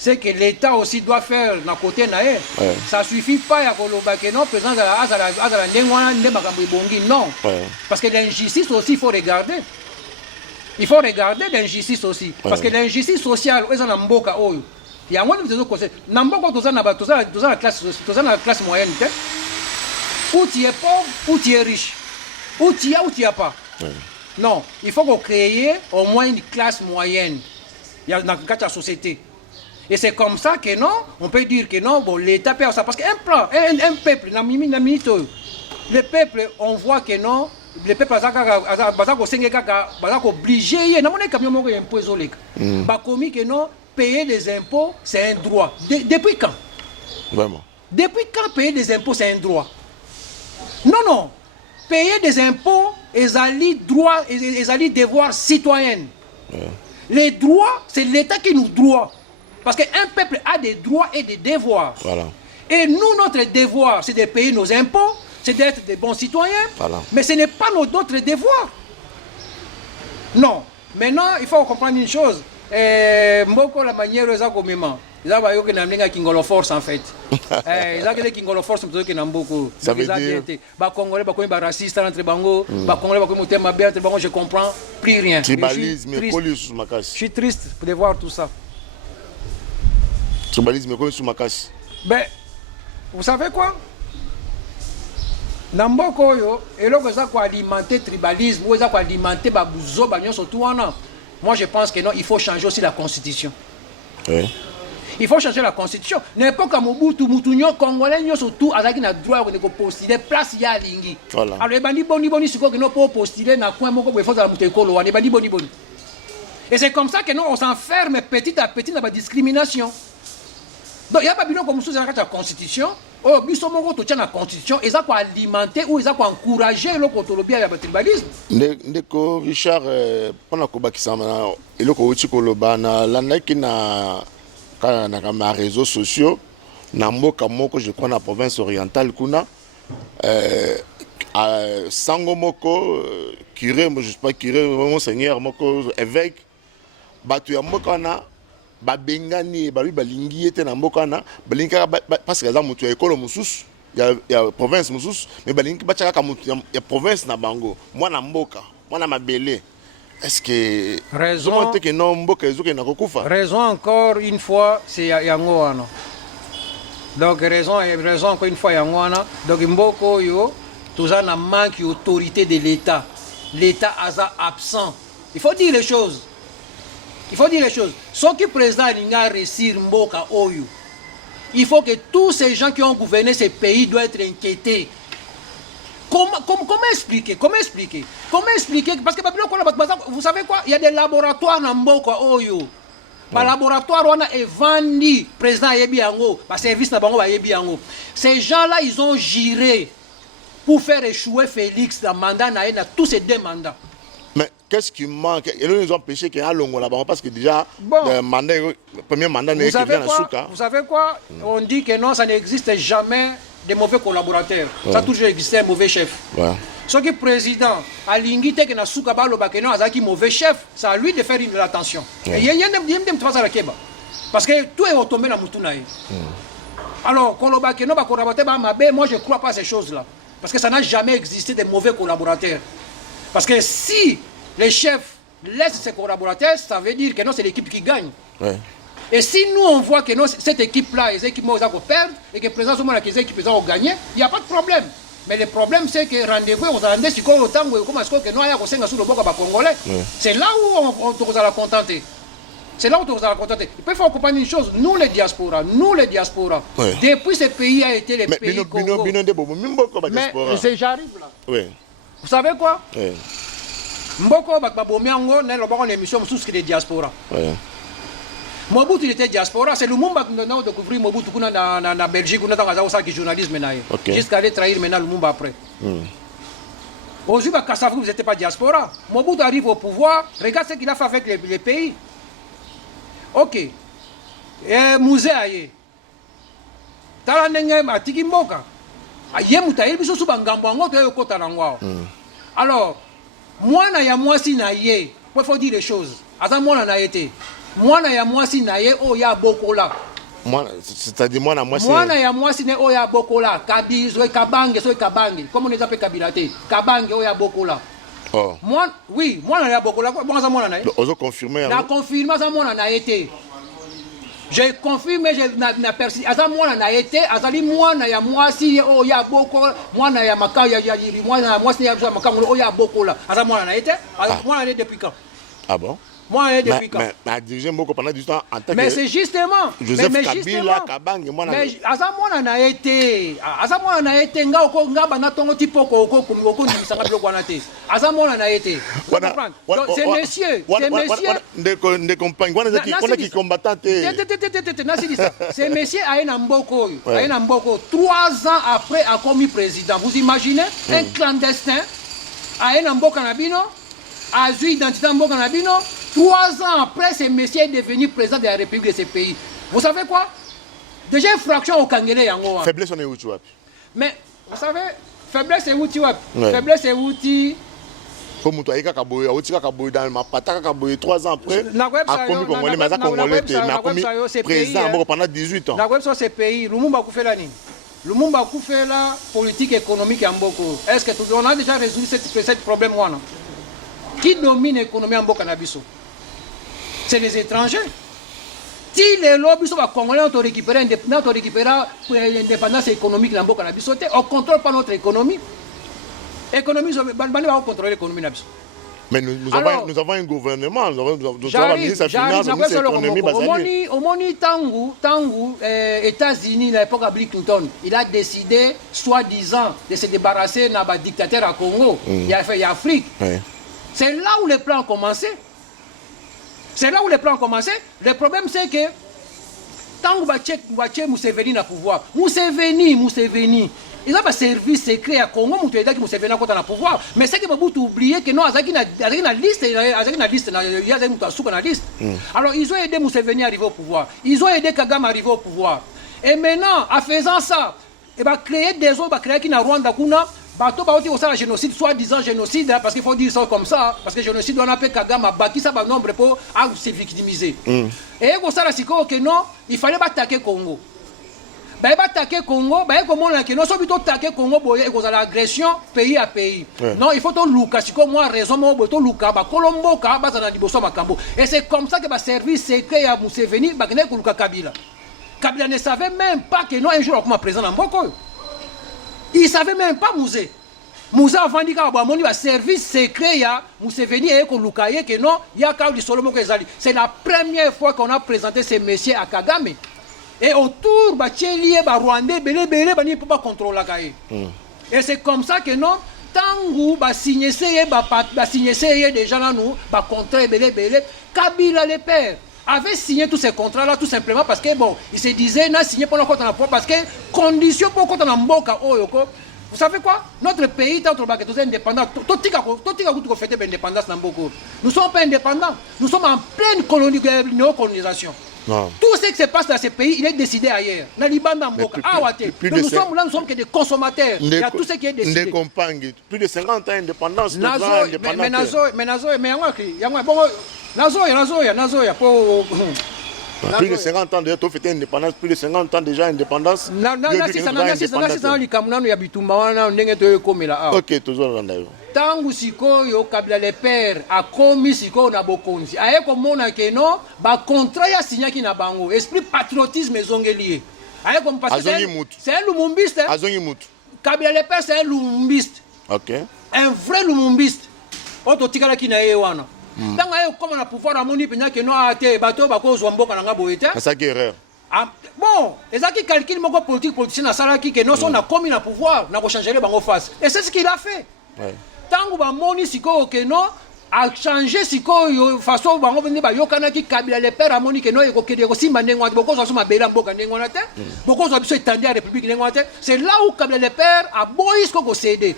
c'est que l'État aussi doit faire d'un côté naé. Ça suffit pas à que non, président non. Parce que l'injustice aussi, il faut regarder. Il faut regarder l'injustice aussi. Parce que l'injustice sociale, il y a la classe moyenne. Où tu es pauvre, où tu es riche. Où tu as, où tu n'as pas. Non, il faut créer au moins une classe moyenne. Il y a dans la société. Et c'est comme ça que non, on peut dire que non, bon, l'État perd ça. Parce qu'un peuple, le peuple, on voit que non, le peuple est obligé, que non, payer des impôts, c'est un droit. Depuis quand? Vraiment. Depuis quand payer des impôts, c'est un droit? Non. Payer des impôts, ils allaient droit, ils allaient devoir citoyens. Les droits, c'est l'État qui nous doit. Parce qu'un peuple a des droits et des devoirs. Voilà. Et nous, notre devoir, c'est de payer nos impôts, c'est d'être des bons citoyens. Voilà. Mais ce n'est pas notre devoir. Non. Maintenant, il faut comprendre une chose. Mboko la manière dont ils ont commis. Ils ont que n'amener Kingolo Force en fait. Ils ont que Kingolo Force plutôt que n'amboko. Ça veut dire. Bah Congolais, bah comme raciste entre bango, bah Congolais, bah comme thème bien entre bango, je comprends plus rien. Tribalisme, je suis triste de voir tout ça. Tribalisme, comme sous Makassi. Ben, vous savez quoi? Namboko yo, et là que ça quoi alimenter le tribalisme, ou ça quoi alimenter babuzo, bagnon surtout en. Moi je pense que non, il faut changer aussi la constitution. Oui. Il faut changer la constitution. N'importe quoi Mobutu, Mutunyo, Congolais, surtout, avec une droit de postuler place ya lingi. Voilà. Alors les bandits boni, c'est quoi que nous pouvons postuler dans coin moko pour faire la mutekolo, les bandits boni. Et c'est comme ça que nous on s'enferme petit à petit dans la discrimination. Donc il n'y a pas besoin comme ça dans la constitution. Oh, biso moko to tient la constitution, ils ont quoi alimenter ou ils ont quoi encourager le bien le tribalisme. Ndeko Richard pendant ko bakisama eloko uti ko lobana landaki na ma réseaux sociaux na mboka moko je crois na province orientale kuna sango moko curé je sais pas curé monseigneur moko évêque batu ya mboka na babengani babi balingi ete na mboka na balingi parce que za mutu ya ekolo mususu ya province mususu mais balingi bachaka ka mutu ya province na bango mwana mboka mwana mabele. Est-ce que raison que non mboka ezuke na kokufa? Raison encore une fois c'est yango wana. Donc raison encore une fois yango wana. Donc mboko yo toujours na manque d'autorité de l'État. L'État a absent. Il faut dire les choses. Ceux qui président a réussir mboka oyo. Il faut que tous ces gens qui ont gouverné ces pays doivent être inquiétés. Comment expliquer? Parce que vous savez quoi? Il y a des laboratoires dans mboka oyo. Ba laboratoire on a vendu président yebi yango, ba service na bango ba yebi yango. Ces gens-là ils ont géré pour faire échouer Félix dans mandat na tous ces deux mandats. Mais qu'est-ce qui manque? Et nous ils ont empêché qu'il y ait un long là-bas parce que déjà le premier mandat n'est que bien à Souka. Vous savez quoi? On dit que non, ça n'existe jamais de mauvais collaborateurs. Ça a toujours existé un mauvais chef. Ce qui est président, à l'ingité que na Souka ba loba que non, azaki mauvais chef, c'est à lui de faire une attention. Et il y a parce que tout est retombé dans Moutunaï. Alors, koloba que non ba collaborateur ba mabe, moi je crois pas à ces choses-là parce que ça n'a jamais existé de mauvais collaborateurs. Parce que si les chefs laisse ses collaborateurs, ça veut dire que non, c'est l'équipe qui gagne. Ouais. Et si nous, on voit que non, cette équipe-là, les équipes vont perdre, et que présent, les équipes vont gagner, il n'y a pas de problème. Mais le problème, c'est que rendez-vous, on a rendez-vous sur le temps où on a sur le bord congolais. C'est là où on te la contenter. C'est là où on te la contenter. Il peut faire comprendre une chose, nous les diasporas, ouais. Depuis ce pays a été les pays Congo. Mais j'arrive là. Oui. Vous savez quoi? Oui. Mboko Bakbabomiango, n'est pas une émission sous ce des diasporas. Oui. Mobutu il était diaspora, c'est le Lumumba qui a découvert Mobutu en Belgique, on a dans journalisme jusqu'à aller trahir maintenant le Lumumba après. Aujourd'hui, vous n'étiez pas diaspora. Mobutu arrive au pouvoir, regarde ce qu'il a fait avec les pays. Ok. Et Musée Aye. Tala Nenge Matiki Mboka. Aye Moutaï, Bissou Soubangambo, Kota Nangwa. Alors, moi, si na ye, il faut dire les choses. Attends, moi, na été. Moi, si na ye, oh, ya bokola. C'est-à-dire, moi, si na oh, ya bokola. Kabizo, Kabange, so Kabange. Comme on les appelle Kabilate. Kabange, oh, ya bokola. Oh. Moi, oui, moi, na ya bokola. Moi, ça, moi, na ye. Ozo confirmé. Na confirmé, ça, moi, na été. J'ai confirmé, j'ai perçu. Asa moi na été, azali moi na ya moi si oh ya boko, moi na ya maka ya moi si ya maka oh ya boko là. Asa moi na été, moi na depuis quand? Ah bon? Moi na depuis quand? Mais dirigé beaucoup pendant du temps en tant que mais c'est justement Joseph Kabila Kabang moi na. Mais asa moi na été, nga oko nga bana tongo tipo ko ni sanga biloko na te. Asa moi na été. C'est monsieur, des compagnes, on a qui combattant. C'est monsieur Aïna Mboko. Aïna Mboko, 3 ans après, a commis président. Vous imaginez un clandestin, Aïna Mboko Nabino, a eu identité Mboko Nabino, 3 ans après, ce monsieur est devenu président de la République de ce pays. Vous savez quoi? Déjà, une fraction au Kangele Yango. Faiblesse, on est où tu vois? Mais, vous savez, faiblesse, c'est où tu vois? Faiblesse, c'est où tu. Comme tu as dit, dans ma patate, 3 ans après, a commis Congolais, mais Congolais, mais a commis président pendant 18 ans. Dans ce pays, Lumumba Koufela, Lumumba Koufela, politique économique en Mboko. Est-ce que on a déjà résolu ce problème? Qui domine l'économie en Mboko Nabiso? C'est les étrangers. Si les lobbies sont congolais, on récupère l'indépendance économique en Mboko Nabiso, on ne contrôle pas notre économie. L'économie, on va contrôler l'économie. Mais nous avons un gouvernement, nous avons un ministre de la Finance, un ministre de l'économie. Au Moni Tangu, États-Unis, à l'époque de Bill Clinton, il a décidé, soi-disant, de se débarrasser d'un dictateur à Congo. Il a fait l'Afrique. C'est là où les plans ont commencé. Le problème, c'est que tant que Museveni n'a pouvoir, Museveni, il a un service secret à Congo, Museveni a un pouvoir. Mais c'est que vous oubliez que non, il y a une liste, Alors ils ont aidé Museveni à arriver au pouvoir. Ils ont aidé Kagame à arriver au pouvoir. Et maintenant, en faisant ça, il va créer des autres, il va créer qui Rwanda, bateau ba oti osala génocide, soit disant génocide, parce qu'il faut dire ça comme ça, parce que génocide on appelle Kagame a bâti ça par nombre pour se victimiser. Et osala siko que non, il fallait attaquer Congo. Bah attaquer Congo, bah comment on a que non soit plutôt attaquer Congo boye et cause l'agression pays à pays. Non, il faut to luka siko moi raison moi to luka ba Colombo ka ba za na liboso makambo. Et c'est comme ça que ba service secret à Museveni ba kene kuluka Kabila. Kabila ne savait même pas que non un jour comme président en Mboko. Il ne savait même pas Mouzé. Mouzé avant dit qu'il y a un service secret, il y a Museveni et Kolukaye, que non, il y a Kaoudi Solomon Kezali. C'est la première fois qu'on a présenté ces messieurs à Kagame. Et autour, Tchélié, Rwandais, Belé, il ne peut pas contrôler la Kaye. Et c'est comme ça que non, tant que signé déjà là, nous, contrat, Belé, Kabila les pères avait signé tous ces contrats-là tout simplement parce que bon, il se disait n'a signé pendant qu'on a parce que condition pour qu'on a mboka oyoko. Vous savez quoi? Notre pays est indépendant. Tout fait l'indépendance dans beaucoup. Nous ne sommes pas indépendants. Nous sommes en pleine néocolonisation. Tout ce qui se passe dans ce pays, il est décidé ailleurs. Nous sommes là, nous sommes que des consommateurs. Il y a tout ce qui est décidé. Plus de 50 ans d'indépendance. Nazoya, pour... Plus de 50 ans déjà, tu as fait indépendance, plus de 50 ans déjà indépendance. Ok, toujours là. tangu sikoyo Kabila le père akomi sikoyo na bokonzi aye komona ke non ba contrat ya signaki na bango esprit patriotisme ezongeli ye aye comme parce que c'est un lumumbiste azongi mutu Kabila le père c'est un lumumbiste OK un vrai lumumbiste oto tikala ki na ye wana tango aye comme na pouvoir amoni penya ke non ate bato bakozwa mboka na nga boyete ça qui erreur bon, les qui calculent mon politique politicien à Salaki que non sont na commis na pouvoir na changer les bango face et c'est ce qu'il a fait. Tant que moni siko que non a changé siko façon bango venir ba yokana ki Kabila le père amoni que non e ko kede ko simba ndengwa boko so ma bela mboka ndengwa na te boko so biso étendre la république ndengwa te c'est là où Kabila le père a boys ko céder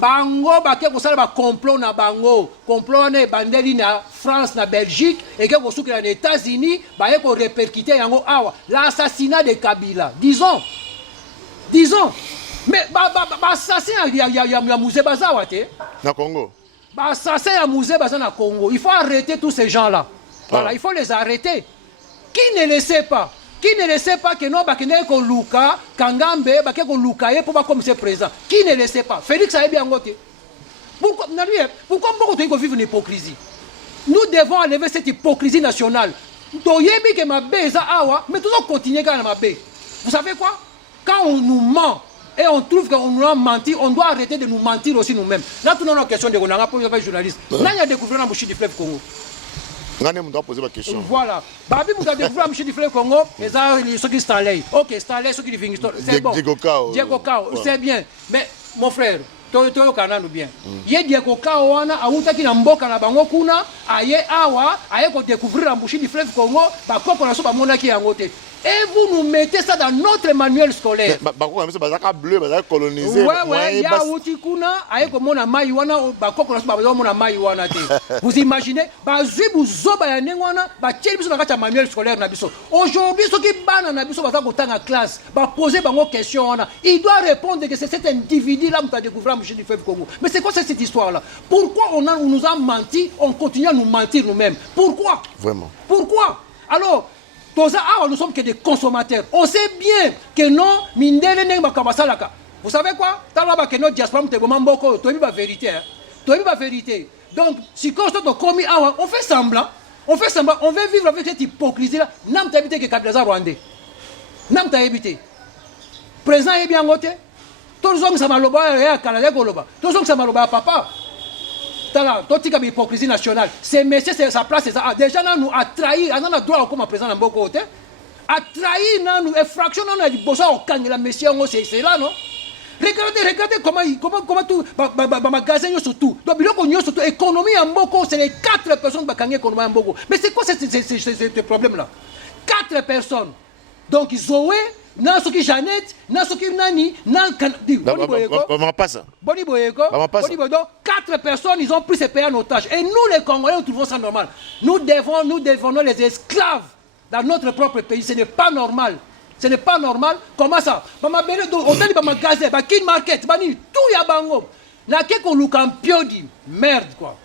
bango ba ke ko sala ba complot na bango complot na bandeli na France na Belgique et que ko soukela na États-Unis ba ye ko répercuter yango awa l'assassinat de Kabila disons mais ba assassin ya Musée Bazawa te na Congo ba assassin ya Musée Bazawa na Congo il faut arrêter tous ces gens là voilà il faut les arrêter qui ne le sait pas que non bakene ko luka kangambe bakene ko luka ye pour ba comme c'est présent qui ne le sait pas Félix a bien ngoté pourquoi beaucoup de vivre une hypocrisie nous devons enlever cette hypocrisie nationale toyebi que ma beza awa mais toujours continuer quand ma bé vous savez quoi quand on nous ment et on trouve qu'on nous a menti on doit arrêter de nous mentir aussi nous-mêmes là tout nos questions de on a pour les journalistes là il y a découvert dans bouche du fleuve Congo. On doit poser la question. Voilà. Babi vous avez découvert M. du fleuve Congo, et ça, ceux qui Stanley. Ok, Stanley, ceux qui vivent c'est bon. Diego Cao, c'est bien. Mais mon frère, Toyo Kananu bien. Yé Diego Cao, a outa qui n'a mboka na bango kuna, aye awa, aye ko découvrir la bouche du fleuve Congo, par contre, on a souvent mona qui est en côté. Et vous nous mettez ça dans notre manuel scolaire. Bako c'est bazaka bleu, bazaka colonisé. Ouais, ya outi kuna, aye ko mona mai wana, bako ko souvent mona mai wana te. Vous imaginez, bazui buzoba ya nengwana, ba tieli biso na kati manuel scolaire na biso. Aujourd'hui, ceux qui bana na biso bazaka kotanga classe, ba poser bango question wana, il doit répondre que c'est cet individu là qui a découvert M. du fleuve Congo. Mais c'est quoi cette histoire là? Pourquoi on nous a menti, on continue à nous mentir nous-mêmes? Pourquoi? Vraiment. Pourquoi? Alors nous sommes que des consommateurs. On sait bien que non, mindele ne bakabasalaka. Vous savez quoi? Talaba que notre diaspora te bomamboko, toi la vérité. Toi la vérité. Donc, si quand on fait semblant, on veut vivre avec cette hypocrisie là. Nam t'habité que Kabila Rwandais. Nam t'habité. Présent est bien côté. Tous les hommes ça maloba et à Canada koloba. Tous les hommes ça maloba papa. Tala, toi tu as hypocrisie nationale. Ces messieurs, c'est sa place, c'est ça. Déjà, nous a trahi, on a droit comme président dans beaucoup côté. A trahi, nous effraction, on a dit bossa au kang la messieurs, c'est là, non? Regardez comment tout, magasin surtout. Donc, surtout, économie en beaucoup, c'est les 4 personnes qui ont gagné l'économie en beaucoup. Mais c'est quoi ce problème-là? 4 personnes. Donc, Zoé, Nansoki Jeannette, Nansoki Nani, Boni Boyeko, 4 personnes, ils ont pris ces pays en otage. Et nous, les Congolais, nous trouvons ça normal. Nous devenons les esclaves dans notre propre pays. Ce n'est pas normal. Ce n'est pas normal. Comment ça? Mama Bele, hôtel, magasin, kin market, tout ya bango. Na keko lukampiodi, merde quoi.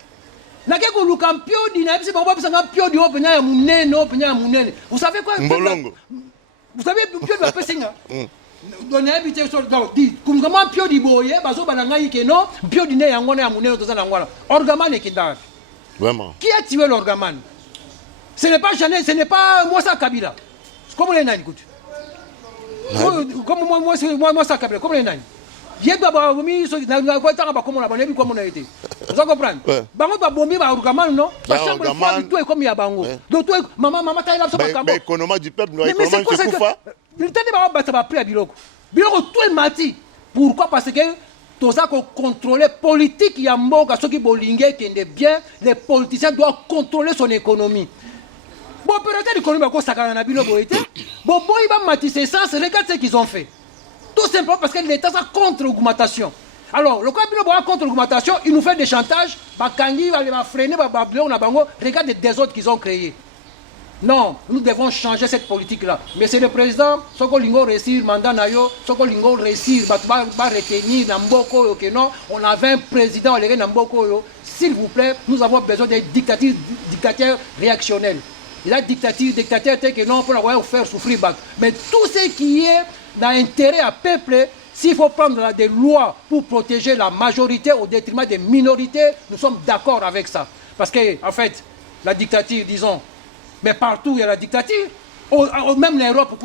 Na keko lukampiodi, na ebisi baba bisanga piodi openya ya munene. Vous savez quoi? Mbolongo. Vous savez, piodi ba pesinga. On a habité sur dit comment piodi boye, bazo bananga yike no, piodi ne yango na munene toza na ngwala. Orgaman et kindar. Vraiment. Qui a tué l'orgaman? Ce n'est pas Jeannette, ce n'est pas Moussa Kabila. Comment les nani écoute? Comme moi ça Kabila, comment les nani? Yeba ba bomi so na ko tanga ba comme la bonebi comme on a été. Vous comprenez? Bango ba bomi ba orgaman non? Ba chambre fois tout est comme ya bango. Donc toi maman ta ila so ba kambo. Mais économie du peuple, économie du Koufa. Il t'a dit ba ça va plus à Biloko. Biloko tout est mati. Pourquoi? Parce que tout ça qu'on contrôler politique ya mboka ceux qui bolingé qui est bien, les politiciens doivent contrôler son économie. Bon opérateur économique ko sakana na Biloko était. Bon boy ba mati c'est ça, regarde ce qu'ils ont fait. Tout simplement parce que l'État est contre l'augmentation. Alors, le Kabila est contre l'augmentation, il nous fait des chantages. Bakangi va freiner, regarde des autres qu'ils ont créés. Non, nous devons changer cette politique-là. Mais c'est le président, Soko Lingo réussir, mandat Nayo, Soko Lingo réussir, va retenir Namboko, non, on avait un président, on l'a Namboko, s'il vous plaît, nous avons besoin d'un dictateur réactionnel. Il a dictateur tel que non, pour avoir faire souffrir. Mais tout ce qui est d'intérêt à peuple, S'il faut prendre des lois pour protéger la majorité au détriment des minorités, nous sommes d'accord avec ça. Parce que, en fait, la dictature, disons, mais partout il y a la dictature. Même l'Europe,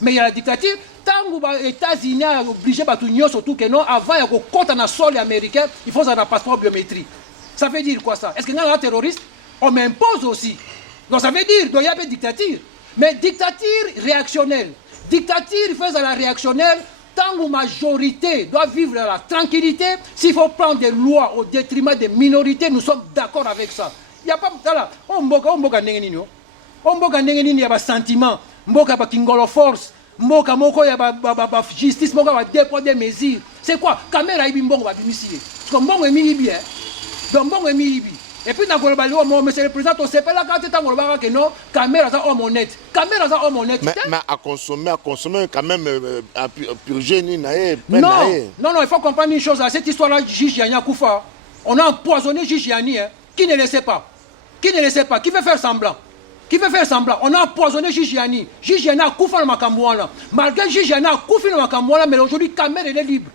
mais il y a la dictature. Tant que les États-Unis sont obligés de surtout que non, avant de compter dans le sol américain, il faut un passeport biométrique. Ça veut dire quoi ça? Est-ce qu'il y a un terroriste? On m'impose aussi. Donc ça veut dire qu'il y a une dictature. Mais dictature réactionnelle. Dictature faisant la réactionnelle, tant que la majorité doit vivre dans la tranquillité, s'il faut prendre des lois au détriment des minorités, nous sommes d'accord avec ça. Il n'y a pas... Voilà, on mboka il y a un sentiment, mboka ba kingolo force, mboka moko ya ba justice, mboka ba dépôt des mesures. C'est quoi? Caméra ibi mbongo ba bimisié. Parce que mbongo emi ibi donc mbongo emi ibi. Et puis dans le balio mo monsieur le président on sait pas là quand tu t'en va que non, caméra ça homme honnête. Caméra ça homme honnête. Mais à consommer quand même à purger ni naé. Non, il faut comprendre une chose, cette histoire là juge Yania Koufa. On a empoisonné juge Yani qui ne le sait pas. Qui ne le sait pas, qui veut faire semblant. Qui veut faire semblant? On a empoisonné Gigiani. Gigiani a coupé le Makambouana. Malgré Gigiani a coupé le Makambouana, mais aujourd'hui, Caméra est libre.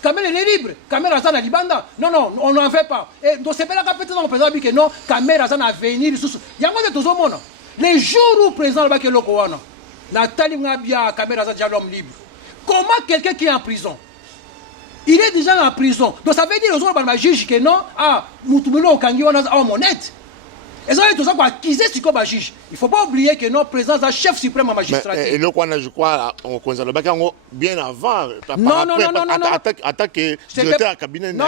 Caméra est libre. Caméra Zana Libanda. Non, on n'en fait pas. Et donc, c'est pas la capitale on présente que non, Caméra Zana a venir. Il y a moins de tout le monde. Les jours où le président va que l'Okoana, Nathalie Ngabia, Caméra Zana l'homme libre. Comment quelqu'un qui est en prison? Il est déjà en prison. Donc, ça veut dire aux autres, le juge que non, Moutoumelo Okangi, on a honnête. Et ça, tout ça pour acquiser ce qu'on va juger. Il ne faut pas oublier que notre président est chef suprême en magistrature. Et nous, je crois, on considère bien avant. Non. Attaque directeur à cabinet. Non,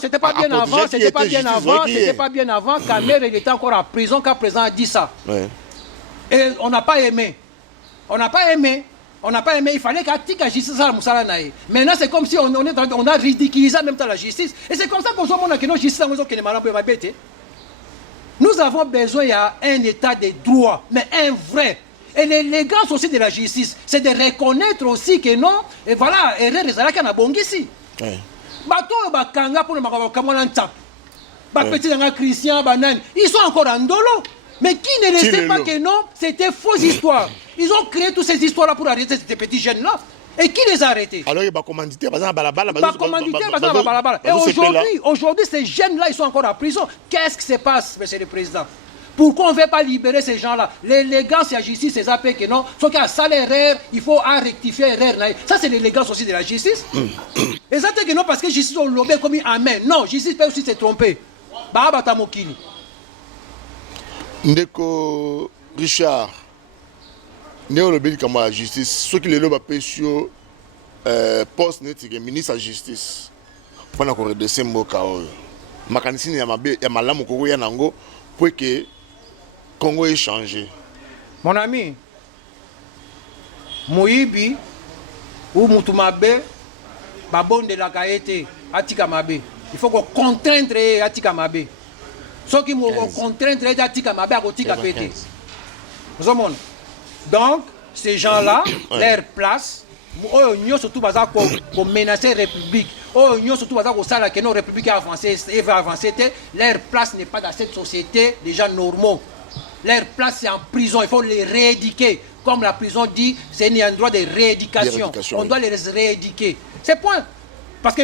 c'était pas bien avant. C'était pas bien avant. Caméra, il était encore en prison quand le président a dit ça. Et on n'a pas aimé. Il fallait qu'Atik la justice à Moussala Naï. Maintenant, c'est comme si on a ridiculisé en même temps la justice. Et c'est comme ça qu'on a que nos justice qui est malin pour ma bête. Nous avons besoin d'un état de droit, mais un vrai. Et l'élégance aussi de la justice, c'est de reconnaître aussi que non, et voilà, erreur ezalaki na bongisi. Bato bakanga pour le makamwana ntap. Ba petit nga Christian banane, ils sont encore en dolo. Mais qui ne le sait pas que non, c'était fausse histoire. Ils ont créé toutes ces histoires là pour arrêter ces petits jeunes là. Et qui les a arrêtés? Alors il y a commandité, et aujourd'hui, ces jeunes-là, ils sont encore en prison. Qu'est-ce qui se passe, monsieur le président? Pourquoi on ne veut pas libérer ces gens-là? L'élégance et la justice, c'est ça que non. Sauf qu'il y a ça l'erreur, il faut rectifier l'erreur. Ça, c'est l'élégance aussi de la justice. Et ça, c'est que non, parce que justice, on l'a comme amen. Non, justice peut aussi se tromper. Ndeko Richard. Néo le bel comme la justice, ceux qui les lobes appellent sur poste ministre de la justice. Pendant qu'on redescend mon chaos. Ma canissine y a ma lame au Congo y nango pour que Congo ait changé. Mon ami, Moïbi ou Moutumabe, Babon de la Gaëté, Atikamabe. Il faut qu'on contraigne Atikamabe. Ceux qui m'ont contraint Atikamabe à Otikapete. Vous avez donc, ces gens-là, leur place, surtout pour menacer la République, surtout pour ça que nos républiques avancées et va avancer, leur place n'est pas dans cette société des gens normaux. Leur place c'est en prison, il faut les rééduquer. Comme la prison dit, c'est un endroit de rééducation. On doit les rééduquer. C'est point. Parce que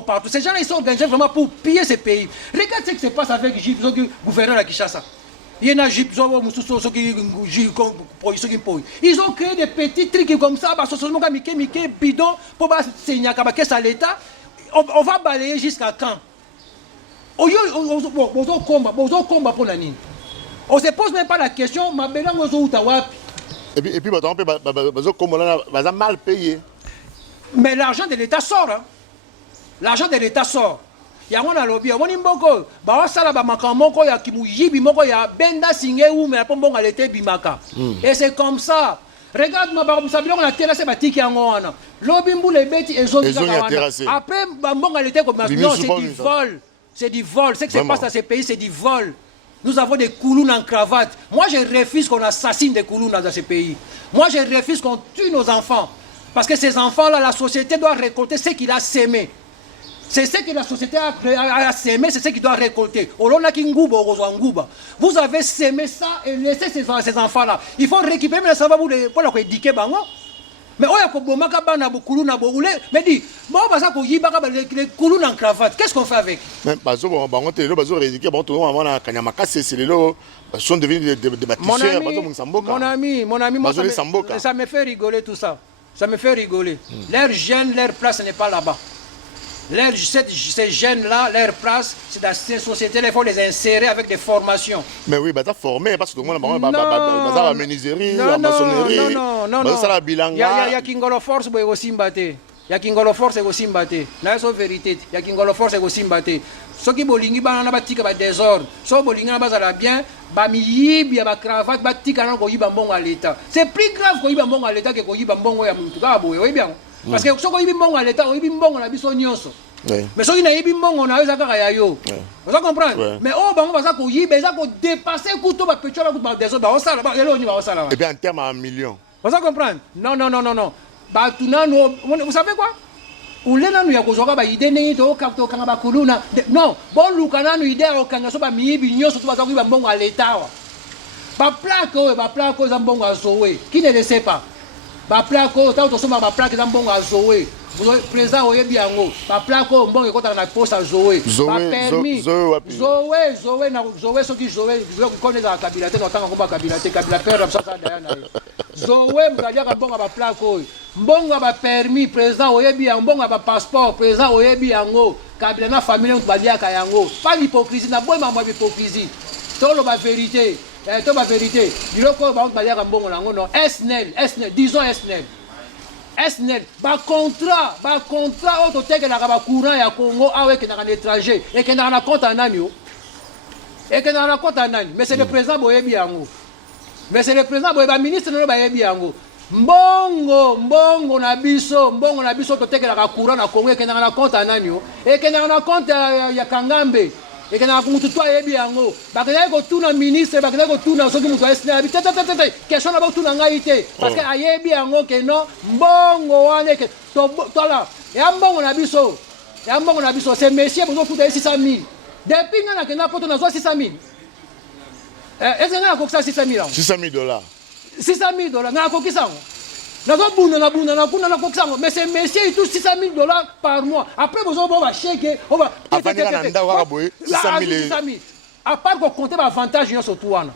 partout. Ces gens-là ils sont organisés vraiment pour piller ces pays. Regarde ce qui se passe avec le gouverneur à Kinshasa. Ils ont créé des petits trucs comme ça, bidon, pour l'État. On va balayer jusqu'à quand? On se pose même pas la question, et puis, on va mal payer. Mais l'argent de l'État sort. L'argent de l'État sort. Yango na lobby woni mboko ba wasala ba makamoko ya kimuyibi moko ya benda singé ou mais pombonga l'été bimaka. Et c'est comme ça. Regarde ma ba musabilongo na terrasse batiki yango wana. Lobby mbule beti ezongi wana. Après bambonga l'été comme non, c'est du vol. C'est du vol. Ce qui se passe dans ces pays, c'est du vol. Nous avons des koulounes en cravate. Moi, je refuse qu'on assassine des koulounes dans ces pays. Moi, je refuse qu'on tue nos enfants. Parce que ces enfants-là, la société doit récolter ce qu'il a sémé. C'est ce que la société a sémé, c'est ce qu'il doit récolter. Vous avez sémé ça et laissé ces enfants-là. Il faut récupérer le savoir pour les éduquer. Mais oya ko bomaka bana bo kuluna bo ule mais dit bon baza ko yibaka ba les kuluna en cravate. Qu'est-ce qu'on fait avec? Même bazo bon télé bazo rééduquer bon tout le monde na kanyamaka c'est les lo sont devenus des bâtisseurs bazo Msamboka. Mon ami moi ça me fait rigoler tout ça. Ça me fait rigoler. Leur jeune, leur place n'est pas là-bas. Ces jeunes-là, leur place, c'est dans ces sociétés-là, il faut les insérer avec des formations. Mais oui, tu as formé, parce que tout le monde a la menuiserie, la maçonnerie, non. Il y a Kingolo Force, il y a aussi Mbate. Il y a Kingolo Force, aussi Mbate. Là, c'est la vérité. Il y a Kingolo Force, aussi Mbate. Ceux qui bolingi banana batika ba désordre, ceux bolingi na bazala bien, ba miyibi ba cravate batika na ko yiba mbongo à l'état. C'est plus grave ko yiba mbongo à l'état que ko yiba mbongo ya mutu ka boye, oui bien. Parce que ceux ko yiba mbongo à l'état, yiba mbongo na biso nyonso. Mais ceux qui na yiba mbongo na eza kaka ya yo. Vous comprenez? Mais oh bango baza ko yiba, eza ko dépasser kuto ba pechola ko ba désordre, ba osala ba yelo ni ba osala. Et bien en termes en millions. Vous comprenez? Non. Ba tunano, vous savez quoi? Ulena nu ya kozoka ba ide nini to kapto kanga ba kuluna non bon lukana nu ide o kanga so ba miyibi nyoso to ba zaku ba mbongo à l'état wa ba plaque za mbongo azowe qui ne le sait pas ba plaque ta to so ba plaque za mbongo azowe vous président oyebi yango ba plaque mbongo ekota na poste azowe ba permis zowe na zowe so ki zowe ko connaître la kabila te no tanga ko ba kabila te kabila père ça dayana zowe mbadia ka mbongo ba plaque mbongo ba permis président oyebi yango mbongo ba passeport président oyebi yango kabila na famille on badia ka yango pas l'hypocrisie na boy mambo hypocrisie to lo ba vérité to ba vérité biloko ba on badia ka mbongo nango non SNEL disons SNEL ba contrat auto teke na ba courant ya Congo awe ke na l'étranger et que na compte en anio et que na compte en anio mais c'est le président boyebi yango mais c'est le président boyebi ministre no ba yebi yango mbongo na biso to teke na courant na Congo et que na compte en anio et que na compte ya Kangambe et que na mutu to yebi yango ba ke ko tuna ministre ba ke ko tuna soki mutu SNEL abi tete question na ba tuna ngai te parce que ayebi yango que non mbongo wane que to la ya mbongo na biso c'est monsieur bozo futa 600,000 depuis ngana ke na poto na 600,000 est-ce que ngana ko 600,000 $600,000 $600,000 ngana ko kisango na kuna na koksango mais c'est monsieur il touche $600,000 par mois après bozo ba chèque on va $600,000 à part ko compter ba avantage yo surtout wana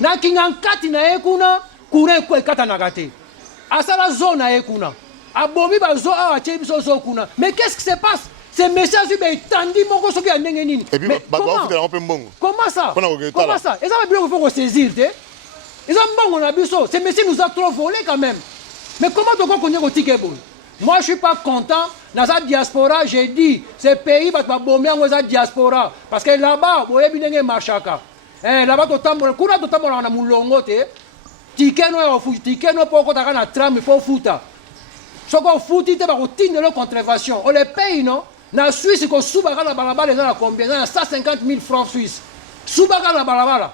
na kinga nkati na ekuna courant ko ekata na gate asala zone na ekuna abomi ba zo a ache biso zo kuna mais qu'est-ce qui se passe? Ces messages sont tendus, mon gosse qui a n'engagé. Et puis, comment ça? Et ça va bien, il faut saisir. Ils ont bon, on a vu ça. Ces messieurs nous ont trop volé quand même. Mais comment tu connais au ticket? Moi, je ne suis pas content. Dans la diaspora, j'ai dit, ces pays vont pas bomber dans la diaspora. Parce que là-bas, vous avez bien machaka. Là-bas, tu as un moulongo. Ticket no poko ta na tram, il faut foutre. Ce qu'on fout, il faut tirer leur contravention. On les paye, non? Na Suisse, ko subaka la balabala, na combien? Na 150,000 francs suisses. Subaka la balabala.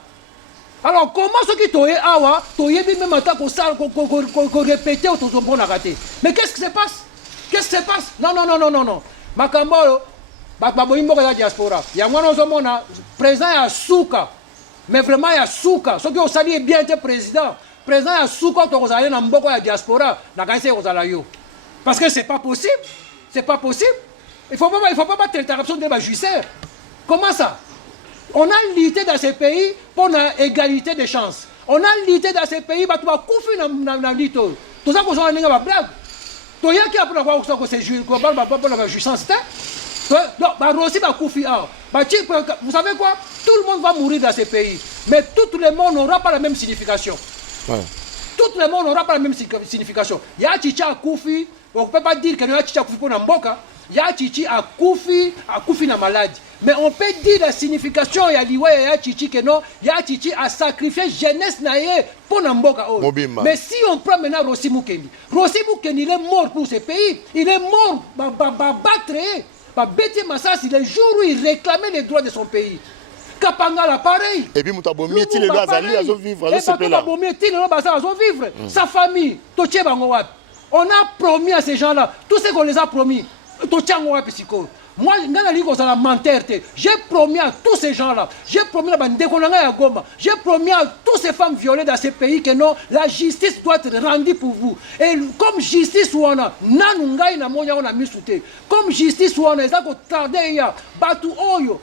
Alors comment ce qui toye awa, toye même attends qu'on répétait autour de la raté. Mais qu'est-ce qui se passe? Qu'est-ce qui se passe? Non. Makambo, baboyimbo la diaspora. Ya mwana ozomona président ya suka. Mais vraiment ya suka. Ce qui au sali est bien été président. Président ya suka to kozala na mboko ya diaspora, na kanise kozala yo. Parce que c'est pas possible. C'est pas possible. Il faut pas battre l'interruption de la justice. Comment ça? On a lutté dans ces pays pour l'égalité des chances. On a lutté dans ces pays pour couper dans la lutte. Tout ça, qu'on a une blague. Tout ça, qui a pour avoir ces juges, pour la justice. Vous savez quoi? Tout le monde va mourir dans ces pays. Mais tout le monde n'aura pas la même signification. Ouais. Tout le monde n'aura pas la même signification. Il y a Chicha à Koufi. On ne peut pas dire qu'il y a Chicha à Koufi pour Namboka. Il y a Chichi à Koufi na malade. Mais on peut dire la signification, il y a Liwa, il y a Chichi que non, il y a Chichi à sacrifier jeunesse naïe pour Namboka. Mais si on prend maintenant Rossi Mukeni, il est mort pour ce pays. Il est mort, Béti Massas, le jour où il réclamait les droits de son pays. Kapangala pareil. Et puis Moutabomi, il est à vivre. Sa famille, on a promis à ces gens-là, tout ce qu'on les a promis. Moi, j'ai promis à tous ces gens-là, j'ai promis à Goma, j'ai promis à toutes ces femmes violées dans ces pays que non, la justice doit être rendue pour vous. Et comme justice, comme justice,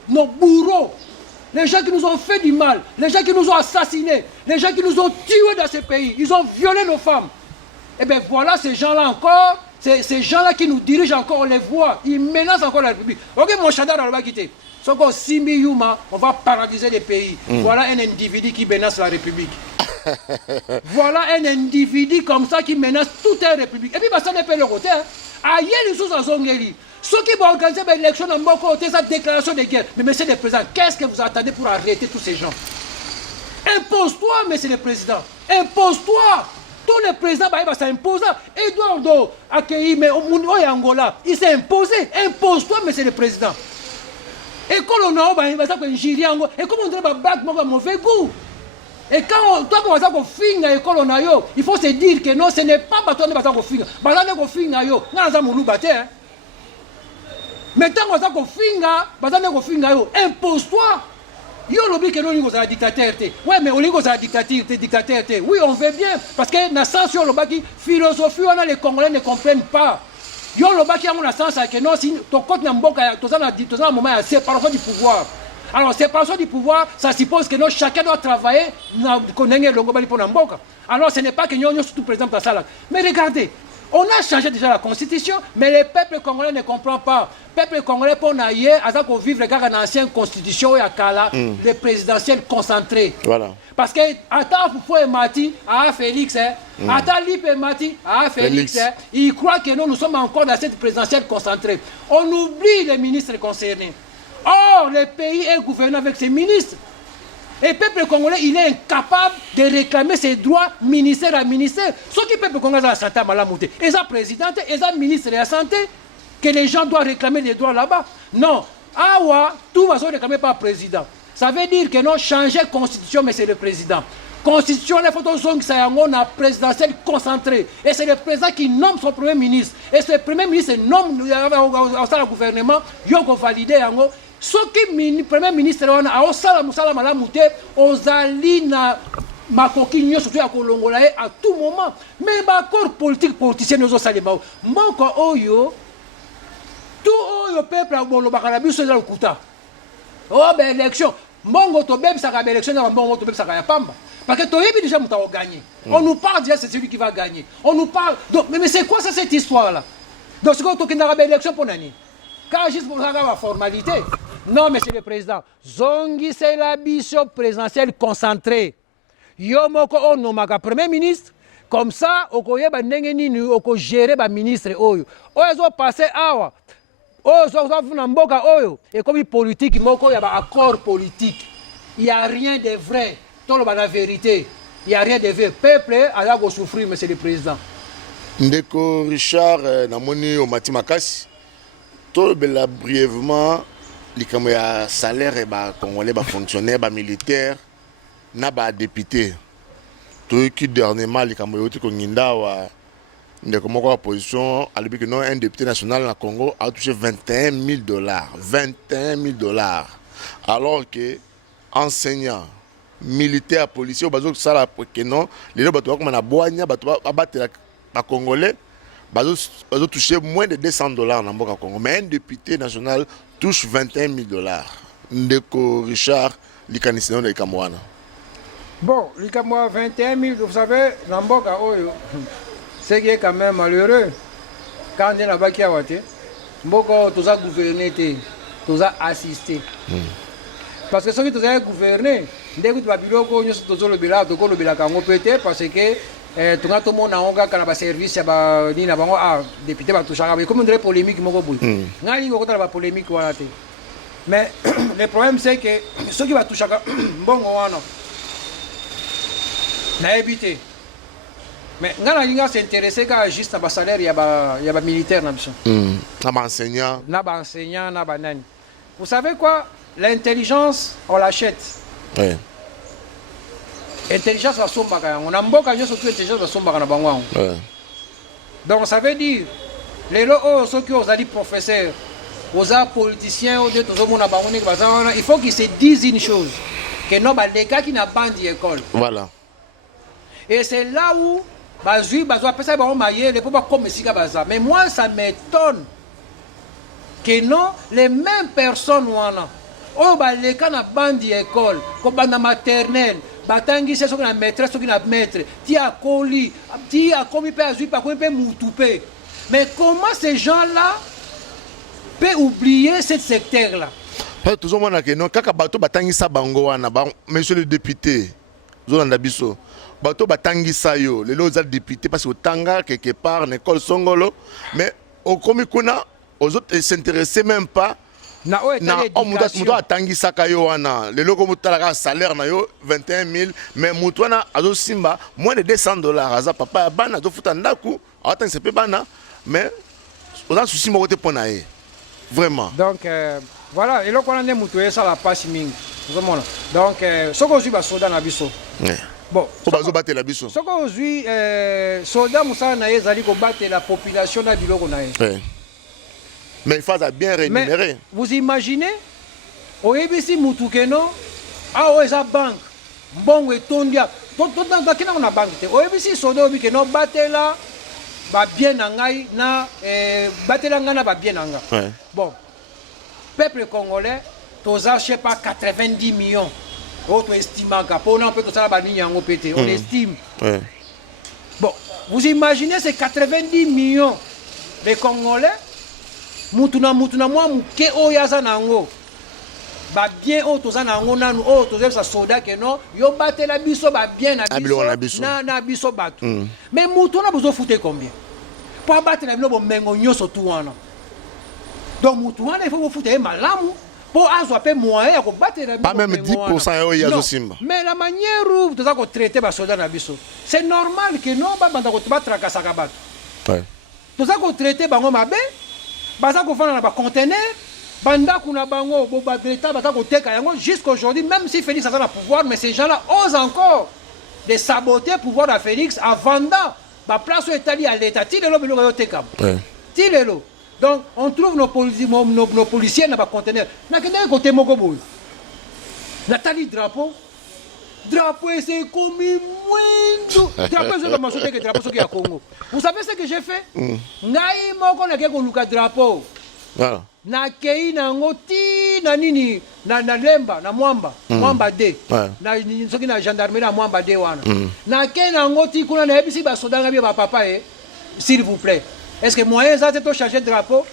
nos bourreaux, les gens qui nous ont fait du mal, les gens qui nous ont assassinés, les gens qui nous ont tués dans ces pays, ils ont violé nos femmes. Et bien voilà ces gens-là encore. Ces gens-là qui nous dirigent encore, on les voit, ils menacent encore la République. Ok, mon chandail dans le bas quitté. Sauf qu'on Simi Yuma, on va paralyser les pays. Voilà un individu qui menace la République. Voilà un individu comme ça qui menace toute la République. Et puis, ça n'est pas le côté. Aïe, les choses à Zongeli. Ceux qui vont organiser l'élection dans mon côté, cette déclaration de guerre. Mais monsieur le Président, qu'est-ce que vous attendez pour arrêter tous ces gens? Impose-toi, monsieur le Président. Impose-toi. Tous les présidents s'imposent. Eduardo accueilli, mais Angola, il s'est imposé. Impose-toi, monsieur le président. Et quand on a et comme on a un mauvais goût. Et quand toi, on va finir l'école, il faut se dire que non, ce n'est pas toi qui vas finir. Maintenant, on va finir. Impose-toi. Yo lobi que nous sommes dictateur. Ouais, mais on est dictateur. Oui, on veut bien. Parce que dans le sens où la philosophie, les Congolais ne comprennent pas. Yo lobi a un sens que non, si ton côté n'a pas un moment de séparation du pouvoir. Alors, séparation du pouvoir, ça suppose que non, chacun doit travailler dans le Longobali pour Namboka. Alors, ce n'est pas que nous sommes tout présents dans ça. Mais regardez. On a changé déjà la constitution, mais le peuple congolais ne comprend pas. Le peuple congolais, pour naïe, à ça qu'on vive, regarde l'ancienne constitution, et à Kala, le présidentiel concentré. Voilà. Parce que, attends, Foufou et Mati, à Félix, attends, Lip et Mati, à Félix, ils croient que nous sommes encore dans cette présidentielle concentrée. On oublie les ministres concernés. Or, le pays est gouverné avec ses ministres. Et le peuple congolais, il est incapable de réclamer ses droits ministère à ministère. Ce qui le peuple congolais a la santé à Malamouté. Et ça, présidente, et ça, ministre de la santé, que les gens doivent réclamer des droits là-bas. Non. Awa, tout va se réclamer par le président. Ça veut dire que non, changer la constitution, mais c'est le président. Constitution, les photos sont que on a présidentiel concentré. Et c'est le président qui nomme son premier ministre. Et ce premier ministre nomme au gouvernement, il faut valider. Ce qui le premier ministre a surtout à Kolongola à tout moment. Mais l'accord politicien nous a tout le peuple a le kuta. Oh, ben élection. Mongo to bem ça élection dans mongo to bem ça pamba. Parce que toi déjà nous avons gagné. On nous parle déjà c'est celui qui va gagner. On nous parle donc mais c'est quoi ça cette histoire là? Donc c'est quoi toi qui n'a pas élection pour nani? Quand juste pour ça la formalité. Non, monsieur le président, Zongi c'est la bishop présidentielle concentrée. Yomoko onomaka premier ministre, comme ça, okoyeba ndenge nini oko gérer ba ministre oyo. Oyo passé awa. Oyo zo na mboka oyo et comme politique moko ya ba accord politique. Il y a rien de vrai. Tout la vérité. Il y a rien de vrai. Peuple a go souffrir monsieur le président. Ndeko Richard namoni o Matimakasi. Tout bela brièvement likambo ya salaire ba congolais ba fonctionnaire ba militaire na ba député to qui dernièrement likambo yoti ko nginda wa ndeko moko wa position alibi que non un député national na Congo a touché $21 000 $21 000 alors que enseignant militaire policier bazo sala que non les bato ba na boanya bato abatela ba congolais bazo touché moins de $200 dans mboka Congo mais un député national touche $21 000. Ndeko Richard, l'ikanisino de Kamwana. Bon, l'Ikamwa 21 000, vous savez, Namboka Oyo, c'est qui est quand même malheureux. Quand on est là-bas, qui a voté, Mboko, tous a gouverné, tous a assisté. Parce que ceux qui ont gouverné, dès que tu vas dire que nous sommes le bilan, tu as le bilan peut-être parce que tout le monde a un service, il y a un député qui a touché. Comme une polémique, il y a une polémique. Mais le problème, c'est que ceux qui vont toucher, bon, n'a évité. Mais on a s'intéressé à juste à salaire, il y a des militaires. Il y a des enseignants. Il y a des enseignants, il y a des nannies. Vous savez quoi? L'intelligence, on l'achète. Oui. Intelligence, la somme, on a beaucoup de surtout intelligence, la somme, donc ça veut dire, les lots, ceux qui ont dit professeurs, aux politiciens, aux il faut qu'ils se disent une chose, que non, les gars qui n'ont pas d'école. Voilà. Et c'est là où, mais moi, ça m'étonne que non, les mêmes personnes, les gars n'ont pas d'école, comme dans maternelle, batangi c'est ce qu'on a maîtresse, ce qu'on a maître, tu as colis, tu as commis pas azui, pas commis pas moutoupé. Mais comment ces gens-là peuvent oublier ce secteur-là? Tout le monde a dit non, quand bateau batangi sa bango wana, monsieur le député, Zolanda Bisso, bateau batangi sa yo, les autres députés parce que tanga quelque part l'école songolo, mais au komikuna, aux autres ils s'intéressaient même pas. Na mutu atangisaka yo wana lelo ko mutalaka salaire na yo 21 000 mais mutu wana azo simba moins de $200 aza papa ya bana azo futa ndaku atangisa pe bana mais on a souci mo côté pona ye vraiment donc voilà et loko wana mutu esa la passe mingi vraiment donc soko zui ba soda na biso bon ko bazo batela biso soko zui soda musana na ye zali ko batela la population na biloko na ye. Mais il faut bien rémunérer. Mais vous imaginez, au ABC Moutoukeno, ah ouais, ça banque, bon, et tondia, tout dans la banque, au ABC Sodo, Bikeno, Batela, va bien nangai, na, Batela ngana, va bien nanga. Bon, peuple congolais, toza, je sais pas, 90 millions. Autre estimant, pour on peut tout ça, on estime. Bon, vous imaginez ces 90 millions de Congolais. Mutuna moi muke oyaza nango ba bien o toza nango nanu o toza sa soda ke no yo batela biso ba bien na biso batu mais mutuna bozo fouter combien pour battre la bino mengo nyoso tu wana donc mutuna il faut vous fouter malamu pour azwa pe moyen ya ko batela pas même 10% yo yazo simba mais la manière où toza ko traiter ba soda na biso c'est normal que non ba banda ko battra saka batu toza ko traiter bango mabe baza ko fana na ba conteneur banda kuna bango bo ba d'État baza ko teka yango jusqu'aujourd'hui même si Félix a le pouvoir mais ces gens-là osent encore de saboter le pouvoir de Félix avant ba place établie à l'État tilelo bilo yo teka tilelo donc on trouve nos policiers na ba conteneur na kende côté moko boy Nathalie drapeau c'est comme Mwindo. Drapeau, c'est comme que drapeau qui est à Congo. Vous savez ce que j'ai fait? Ngai moko na keko luka drapeau. Voilà. Na kei na ngoti na nini na lemba na mwamba mwamba de na soki na gendarmerie na mwamba de wana na kei na ngoti kuna na ebisi ba soda ngabi ba papa s'il vous plaît est-ce que moyen ça to changer drapeau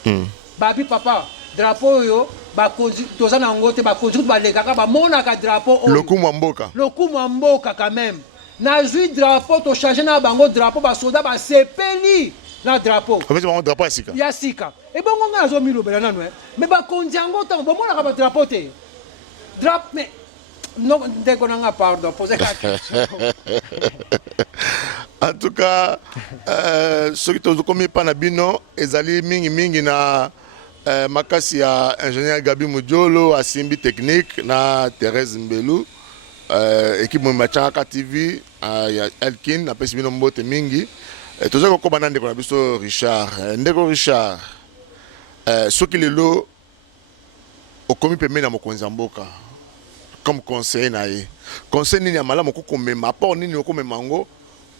ba bi papa drapeau yo ba toza na ngote ba konzi ba lekaka ba mona ka drapeau le coup mboka quand même na jui drapeau to changer na bango drapeau ba soda ba sepeli na drapeau en fait c'est drapeau ya sika et bon on a zo milo bela nanu mais ba konzi ngo ta ba mona ka ba drapeau te drapeau mais non dégonanga pardon poser la question en tout cas ceux qui tozo komi pa na bino ezali mingi na makasi ya ingénieur Gabi Mujolo asimbi technique na Thérèse Mbelu équipe Machaka TV ya Elkin na pesi bino mbote mingi toza ko kobana ndeko na biso Richard ndeko Richard soki lelo okomi pembe na mokonzi mboka comme conseiller na ye conseil nini ya malamu kokomema apport nini okomema ngo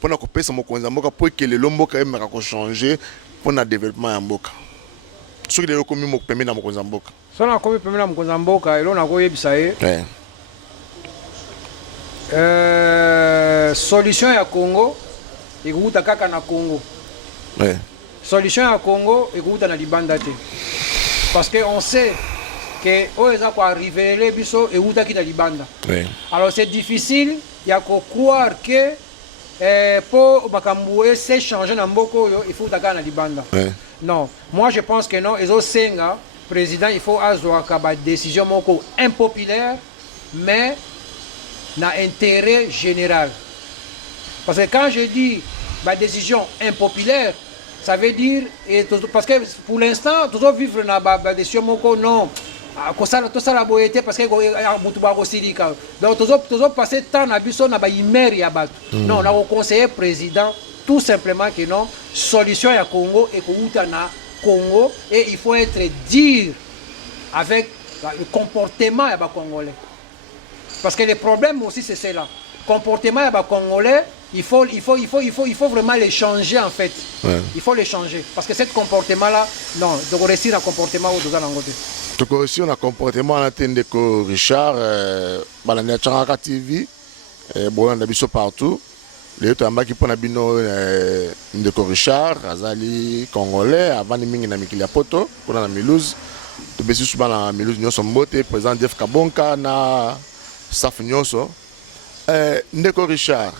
pona kopesa mokonzi mboka po ke lelo mboka emeka ko changer pona développement ya mboka soki lelo komi mo pembe na mokonzi mboka so na komi pembe na mokonzi mboka elo na koyebisa ye solution ya Congo ekuta kaka na Congo solution ya Congo ekuta na libanda te parce que on sait que oza ko arriver biso ekuta ki na libanda alors c'est difficile ya ko croire que pour makambo ese changer na mboko yo il faut taka na libanda non moi je pense que non ezo senga président il faut azwa ka ba décision moko impopulaire mais na intérêt général parce que quand je dis ma décision impopulaire ça veut dire parce que pour l'instant toujours vivre na ba décision moko non ko sala to sala boyete parce que mutu ba ko silika donc toujours passer temps na biso na ba imeri ya bato non na ko conseiller président tout simplement que non solution ya Congo et ko uta na Congo et il faut être dur avec le comportement des Congolais. Parce que le problème aussi c'est cela. Le comportement des Congolais, il faut vraiment les changer en fait. Ouais. Il faut les changer. Parce que ce comportement-là, non, de réussir un comportement au Dogan Angote. Donc aussi on a comportement à l'antenne de Richard, Balania Tcharaka TV, bon on a biso partout. Les autres ambas qui prennent bino de Richard, Azali Congolais, avant de mingi na Mikilia Poto, pour la Milouz, de besi souvent la Milouz nyoso mbote, président Jeff Kabonka na staff nyoso. Ndeko Richard,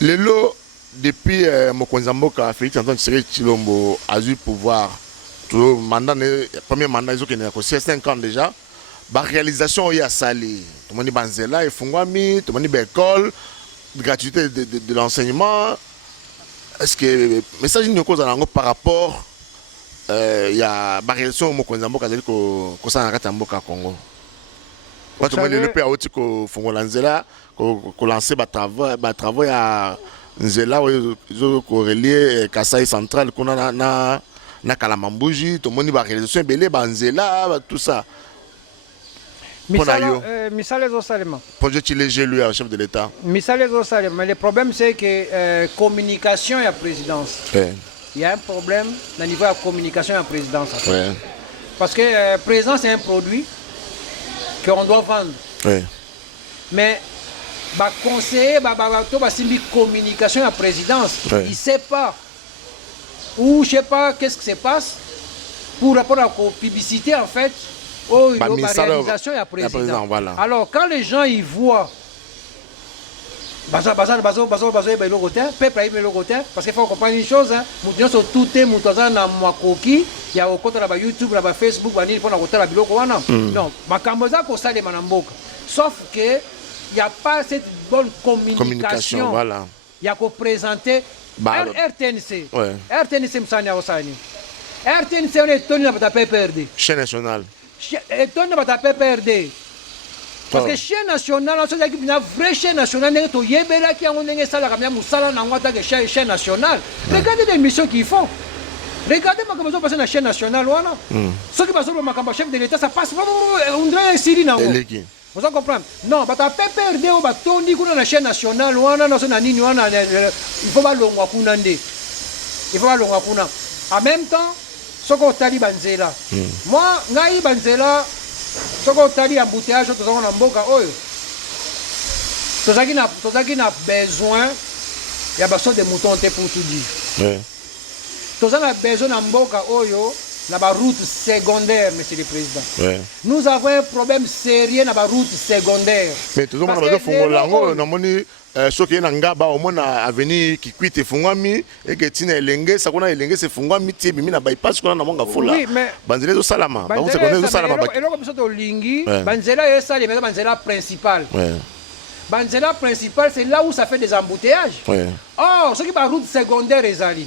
lelo depuis Mokonzi Mboka Félix Antoine Tshisekedi Tshilombo a eu pouvoir. Tout mandat, premier mandat, ils ont 5 ans déjà. La réalisation est à Sali. Tout le monde est Banzela, il faut tout le monde est école, gratuité de l'enseignement. Est-ce que le message nous cause par rapport il y a la réalisation au Mboka que ça a Mboka Congo. Quand on le pays a aussi que faut lancer lancer des travaux à Nzela ils ont relié Kasaï central qu'on a na Kalamambuji, tout le monde va réaliser belé banzela tout ça. Misale Zosalema. Projet léger lui, chef de l'État. Misale Zosalema. Mais le problème c'est que communication et la présidence. Ouais. Il y a un problème au niveau de la communication et la présidence. En fait. Ouais. Parce que présidence c'est un produit qu'on doit vendre. Ouais. Mais bah conseiller simbi communication et la présidence. Ouais. Il ne sait pas. Ou je ne sais pas qu'est-ce qui se passe pour rapport à la publicité en fait, la réalisation et la présidence. Voilà. Alors quand les gens y voient, parce qu'il faut comprendre une chose, nous sommes tous les gens qui il y a au côté de YouTube, de Facebook, non, sauf que il n'y a pas cette bonne communication. Voilà. Il y a qu'à présenter RTNC. Ouais. RTNC Msania Osani. RTNC on est tenu à PPRD. Chaîne nationale. Et tenu à PPRD. Parce que chaîne nationale, on a une vraie chaîne nationale, on a qui ont une chaîne nationale. Regardez les missions qu'ils font. Regardez ma comme passer la chaîne nationale. Ceux qui passent le chef de l'État, ça passe. On dirait un Syrie. Vous comprenez? Non, mais la PPRD, on dit qu'on a la chaîne nationale, il faut pas l'ongwapuna. Il faut pas l'ongwapuna. En même temps, ce qu'on a dit Banzela. Moi, Ngaï Banzela, ce qu'on a dit embouteillage, tout ça, on a mboka. Tout ça qui a besoin, il y a besoin de moutons pour tout dire. Tout ça a besoin de mboka. Dans la route secondaire, monsieur le Président. Ouais. Nous avons un problème sérieux dans la route secondaire. Mais tout le monde a besoin ceux qui sont au moins avenir qui quitte Fungwami et que Tina Elenge, ça qu'on a Elenge, c'est Fungwami, Tibimi na bypass qu'on a manga fola. Oui, mais Banzela Salama. Banzela Salama. Et là, comme ça, au Lingi, Banzela est ça, les Banzela principal. Banzela principal, c'est là où ça fait des embouteillages. Oh, ceux qui sont route secondaire, les alliés.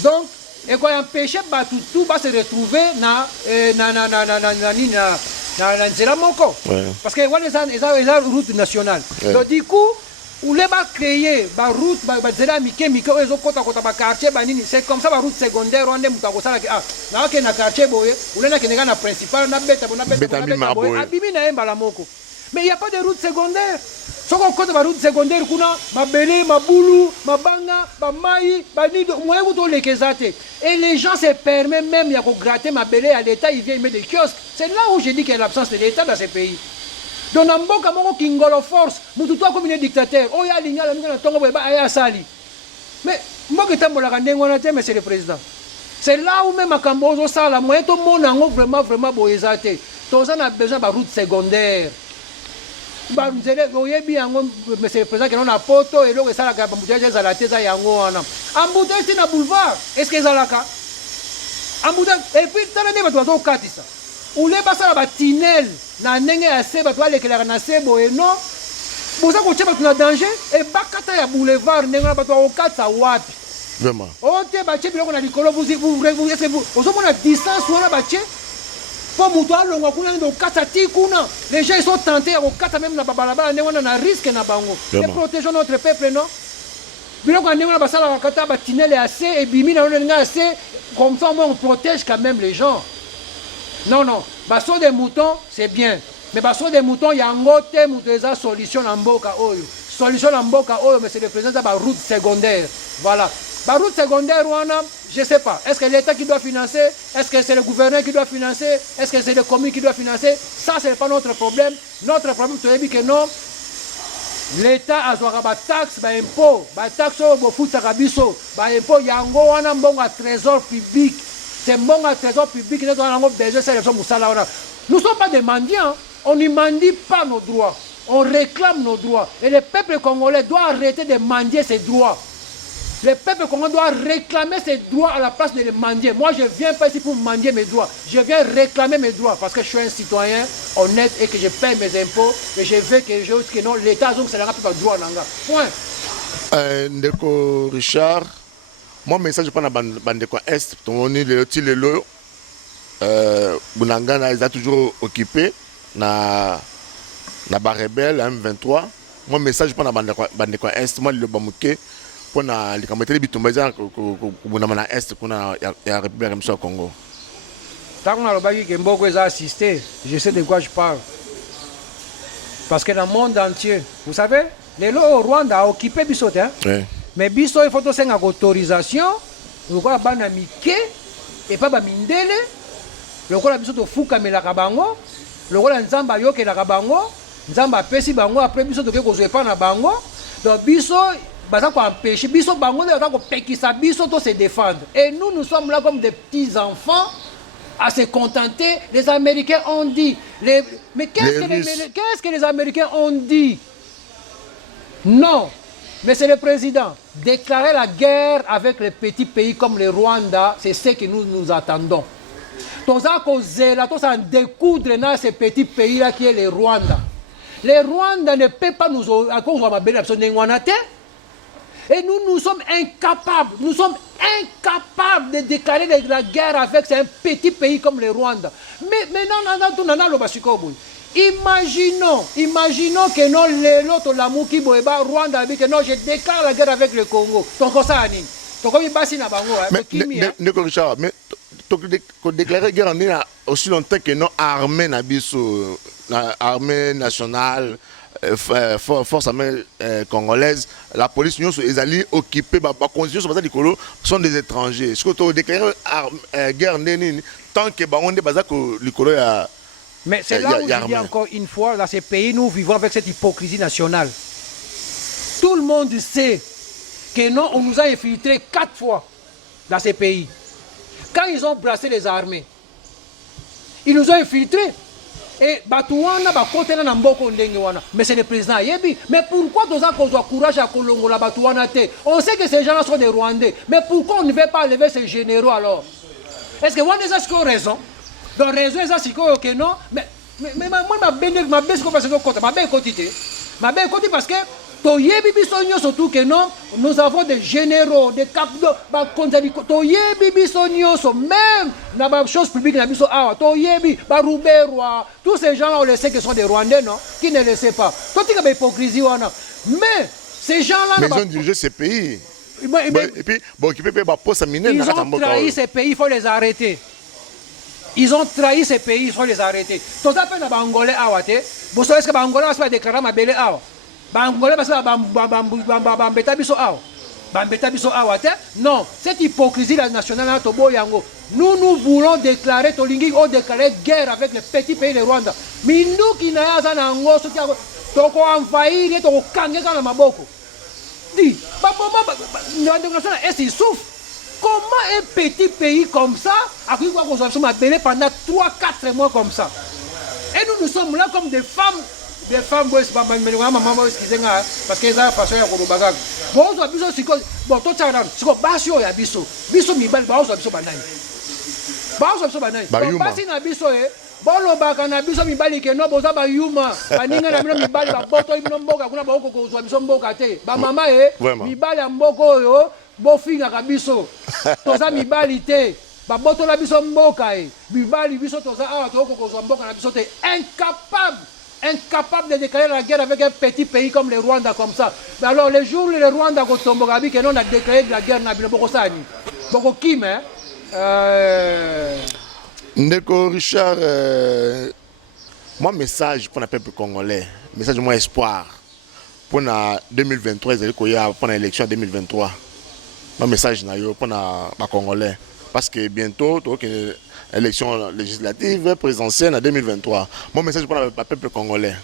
Donc, et quoi empêcher tout va se retrouver dans Nzela Moko. Parce que ils ont une route nationale. Donc du coup, on va créer une route, Nzela Mike, ils ont quartier, c'est comme ça la route secondaire, on est dans un quartier, on est dans la principale, on a mais il n'y a pas de route secondaire. Si on compte la route secondaire, on a Mabele, Maboulou, Mabanga, Mamaï, Banido, et les gens se permettent même de gratter Mabele à l'État, ils viennent mettre des kiosques. C'est là où je dis qu'il y a l'absence de l'État dans ces pays. Donc, on a beaucoup de Kingolo force, Moutoutou comme un dictateur. Oh, il y a l'Igna, il y a Tongo, il y a Sali. Mais, moi, je suis monsieur le Président. C'est là où même à Cambozo, ça, la moyenne, tout le monde a vraiment boyézaté. Tout ça, on a besoin de route secondaire. Monsieur le Président, qui a poto et l'autre, ça a embouteillage à la tête à Yango. Embouteillage, c'est un boulevard. Est-ce que ça a là? Embouteillage, et puis, tu as dit que tu as dit ça. Ou les passer à la tunnel, na nenge à seba, tu as les clairs na sebo et non. Vous avez un danger et bakata ya boulevard, nenga ba tu au 4 ça wapi. Vraiment. Oh, tu baché bien on a l'école, vous est-ce que vous avez distance ou on a baché? Pour moutoir longa kuna ndo kata ti kuna. Les gens ils sont tentés au kata même na babalaba, on a risque na bango. Et protégeons notre peuple non. Biloko on a basala kata ba tinel assez et bimi na on assez comme ça on protège quand même les gens. Non non, baso des moutons c'est bien. Mais baso des moutons yango te muteza solution na mboka oyo. Solution na mboka oyo mais c'est le président de la route secondaire. Voilà. La route secondaire je ne sais pas. Est-ce que l'État qui doit financer? Est-ce que c'est le gouverneur qui doit financer? Est-ce que c'est le communes qui doit financer? Ça, ce n'est pas notre problème. Notre problème, c'est que non. L'État a des taxes, des impôts, des taxes, des impôts, il y a un bon trésor public. C'est un bon trésor public. Nous avons besoin de ça. Nous ne sommes pas des mendiants. On ne mendie pas nos droits. On réclame nos droits. Et le peuple congolais doit arrêter de mendier ses droits. Le peuple congolais doit réclamer ses droits à la place de les mendier. Moi, je ne viens pas ici pour mendier mes droits. Je viens réclamer mes droits parce que je suis un citoyen honnête et que je paye mes impôts. Et je veux que non, l'État, donc, c'est la droit. Point. Ndeko Richard, mon message, je prends la bande Est. Ton le Tilelo, Bunanga, ils ont toujours occupé na rebelle M23. Mon message, je prends la bande Est. Moi, le Bamouké. Pour les camarades bitumba za kuna est kuna ya République du Congo. Tant qu'on a le bagage que Mboko a assisté, je sais de quoi je parle. Parce que dans le monde entier, vous savez, les lois au Rwanda a occupé Bissot, hein? Oui. Mais Bissot il faut aussi une autorisation, le quoi bana mike et pas ba mindele, le quoi Bissot to fuka me la kabango, le quoi nzamba yoke la kabango, nzamba pesi bango après Bissot to ke ko pas na bango, donc Bissot bah ça empêcher biso bango de ko pekisa biso to se défendre et nous sommes là comme des petits enfants à se contenter. Les Américains ont dit mais qu'est-ce que les Américains ont dit? Non, mais c'est le président déclarer la guerre avec les petits pays comme le Rwanda, c'est ce que nous attendons. Tous à cause là tous en découdre dans ces petits pays là qui est le Rwanda. Le Rwanda ne peut pas nous à cause de ma belle absolument n'engwanate. Et nous sommes incapables de déclarer la guerre avec un petit pays comme le Rwanda. Mais non, imaginons que non, l'autre l'amour qui boeba Rwanda, que non, je déclare la guerre avec le Congo. Donc ça, mais Richard, mais déclarer la guerre aussi longtemps que non armée nationale. Force armée congolaise, la police, les alliés occupés, sont des étrangers. Ce que tu déclares guerre tant que on est mais c'est là où je dis encore une fois, dans ces pays, nous vivons avec cette hypocrisie nationale. Tout le monde sait que non, on nous a infiltrés 4 fois dans ces pays. Quand ils ont brassé les armées, ils nous ont infiltrés. Et Batouana, mais c'est le président Yebi. Mais pourquoi nous avons courage à Kolongola Batouana? On sait que ces gens-là sont des Rwandais. Mais pourquoi on ne veut pas lever ces généraux alors? Est-ce que Rwanda a raison? Donc raison est que non. Mais moi, ma baisse parce que Toyebi Bisonyo surtout que non, nous avons des généraux, des capitaux, Toyebi Bisonyo, même dans la chose publique, Toyebi, Barouberwa, tous ces gens-là, on le sait que sont des Rwandais, non? Qui ne le sait pas. Tout est une hypocrisie, mais ces gens-là. Mais ils ont dirigé ces pays. Et puis, ils ont trahi ces pays, il faut les arrêter. Ils ont trahi ces pays, il faut les arrêter. Tout ça, c'est un Angolais, vous savez ce que l'Angolais va se déclarer ma belle awa. Non, cette hypocrisie nationale, nous voulons déclarer guerre avec les petits pays de Rwanda. Mais nous qui n'avons pas envahir, il souffre. Comment un petit pays comme ça a pu pendant 3-4 mois comme ça? Et nous sommes là comme des femmes. Les femmes, parce que ça façon ya kolobaga. Bon, on biso siko, bon to tsana, siko basio ya biso. Biso mibali ba ozo biso banani. Ba ozo biso banani. Basi na biso bolo baka na biso mibali ke no boza ba yuma. Baninga na bino mibali ba boto ibino mboka kuna ba okoko ozo biso mboka te. Ba mama mibali ya mboko oyo bo finga ka biso. Toza mibali te. Ba boto la biso mboka mibali biso toza awa to okoko ozo mboka na biso te. Incapable incapable de déclarer la guerre avec un petit pays comme le Rwanda comme ça. Mais alors, le jour où le Rwanda a tombogabi, que nous a déclaré de la guerre, n'a pas de beaucoup qui, hein? Ndeko Richard, moi message pour le peuple congolais, message moi espoir pour la 2023, pour l'élection 2023. Mon message pour les Congolais. Parce que bientôt, l'élection législative présidentielle en 2023. Mon message pour le peuple congolais.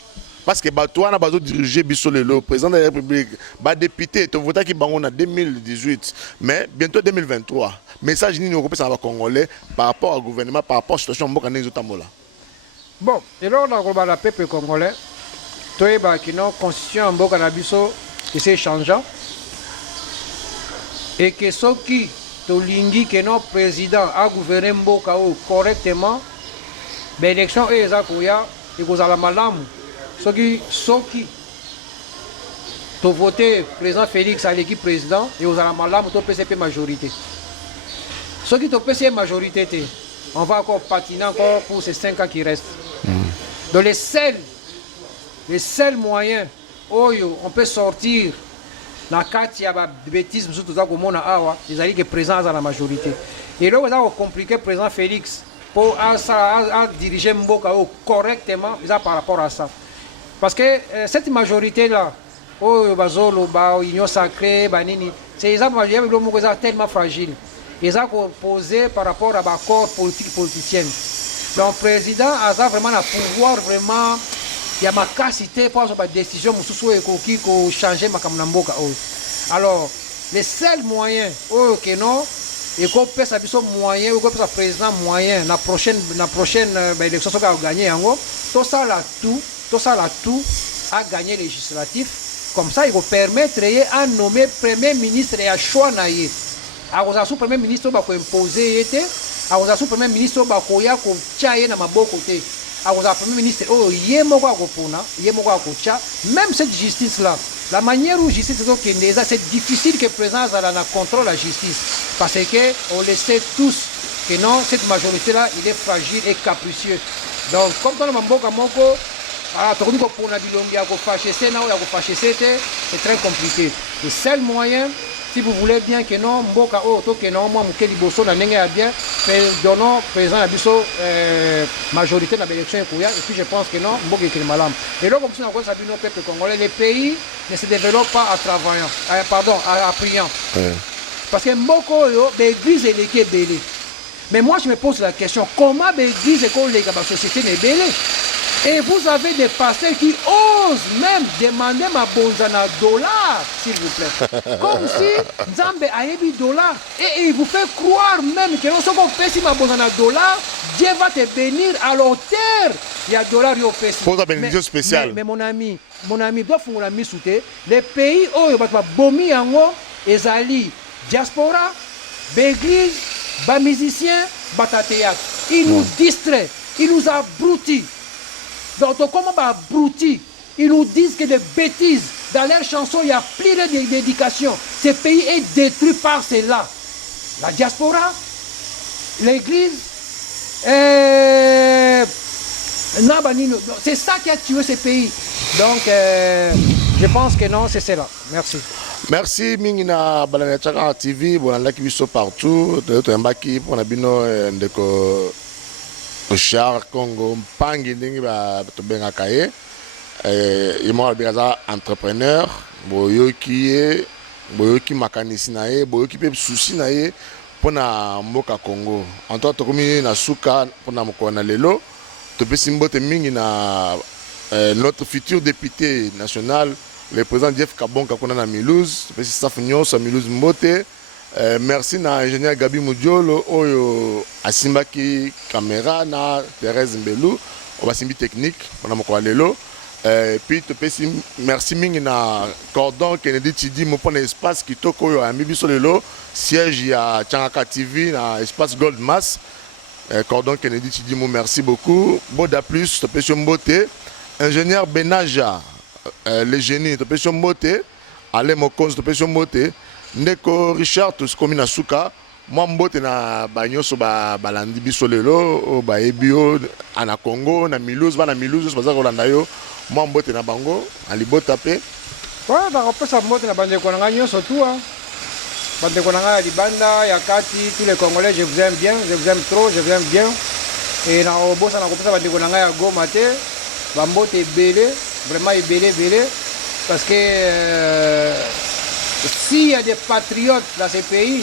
Parce que toi, on a besoin de diriger le président de la République, le député, tu votes qui en 2018, mais bientôt 2023. Message ni nous les Congolais par rapport au gouvernement, par rapport à la situation de la Bon, et là, on a le peuple congolais. Toi, qui non constitution en Boka Nabiso, qui s'est changeant. Et que ceux qui tolingi que notre président a gouverné Mboka correctement, l'élection est Zakuya, et vous allez malamu. Ceux qui ont voté président Félix à l'équipe président, et vous allez malamu, tu PCP majorité. Ceux qui ont PCP majorité, on va encore patiner encore pour ces 5 ans qui restent. Donc les seuls moyens où on peut sortir dans le cadre de bêtises, ils allaient que présent à la majorité. Et là, on a compliqué le président Félix pour diriger Mboka correctement par rapport à ça. Parce que cette majorité-là, l'Union sacrée, c'est tellement fragile. Ils ont posé par rapport à l'accord politique-politicien. Donc, le président a vraiment le pouvoir vraiment. Il y a ma capacité pour avoir des décisions qui ont changé ma Mboka. Alors, les seuls moyens que nous, et qu'on peut faire moyen, ou qu'on peut faire président moyen, la prochaine élection qu'on a gagné, tout ça là tout a gagné législatif. Comme ça, il va permettre de nommer premier ministre et à choix. Alors, le premier ministre va imposer, alors le premier ministre va changer dans ma côté. Alors, le premier ministre, même cette justice-là, la manière où la justice est, c'est difficile que le président contrôle la justice. Parce qu'on le sait tous que non, cette majorité-là, il est fragile et capricieux. Donc, comme dans le Mboka Moko, c'est très compliqué. Le seul moyen, si vous voulez bien que non, Mboka que non, moi, Mouké Liboso, na bien, donnons président à Bisso majorité dans l'élection et puis je pense que non, Mboka est malade. Et là, comme si on a vu nos peuples congolais, les pays ne se développent pas à travaillant, à priant. Parce que Mboko, l'église est belée. Mais moi, je me pose la question, comment l'église est la société n'est belée? Et vous avez des pasteurs qui osent même demander ma bonzana dollar, s'il vous plaît. Comme si Nzambe a eu dollar. Et il vous fait croire même que non seulement on fait si ma bonzana dollar, Dieu va te bénir à l'auteur. Il y a dollar et au fait. Pour la bénédiction spéciale. Mais mon ami, doit faire la mise sous les pays où il va bomi en haut, ezali diaspora, l'église, les musiciens, les théâtre. Ils nous distraient, ils nous abrutit. Donc, comment abrutis, ils nous disent que des bêtises. Dans leurs chansons, il y a plus de dédications. Ce pays est détruit par cela. La diaspora, l'église, c'est ça qui a tué ce pays. Donc, je pense que non, c'est cela. Merci. Merci Mingina Balanachaka TV, bon là qui vit partout, de notre embaki pour nabino ndeko Richard Congo Mpangi ndingi ba to benga kaye moi bien entrepreneur boyoki makanisi na ye boyoki pe souci na ye pona mboka Congo en tant que komi na suka pona mokona lelo to pe simbote mingi na notre futur député national le président Jeff Kabonka kona na Milouz pe staff nyonso Milouz Mbote. Merci na ingénieur Gabi Mudiolo oyo asimbaki caméra na Thérèse Mbelou on va simbi technique on a moko lelo puis te pesi merci mingi na cordon Kennedy Tidi mo pona espace kitoko oyo ami biso lelo siège ya Tchangaka TV na espace Gold Mass cordon Kennedy Tidi mo merci beaucoup boda plus te pesi Mbote ingénieur Benaja le génie te pesi Mbote Ale Mokonzi te pesi Mbote Ndeko Richard Toskomi Nasuka moi mbote na banyoso balandi biso lelo bayebi yo ana Congo na Mulhouse bana Mulhouse baza kolanda yo moi mbote na bango alibota pe ouais nakopesa mbote na bandeko na ngai nyonso tu bandeko na ngai ya libanda ya kati tous les Congolais je vous aime bien, je vous aime trop, je vous aime bien et na obosa nakopesa bandeko na ngai ya Goma te bambote ebele vraiment ebele parce que s'il y a des patriotes dans ces pays,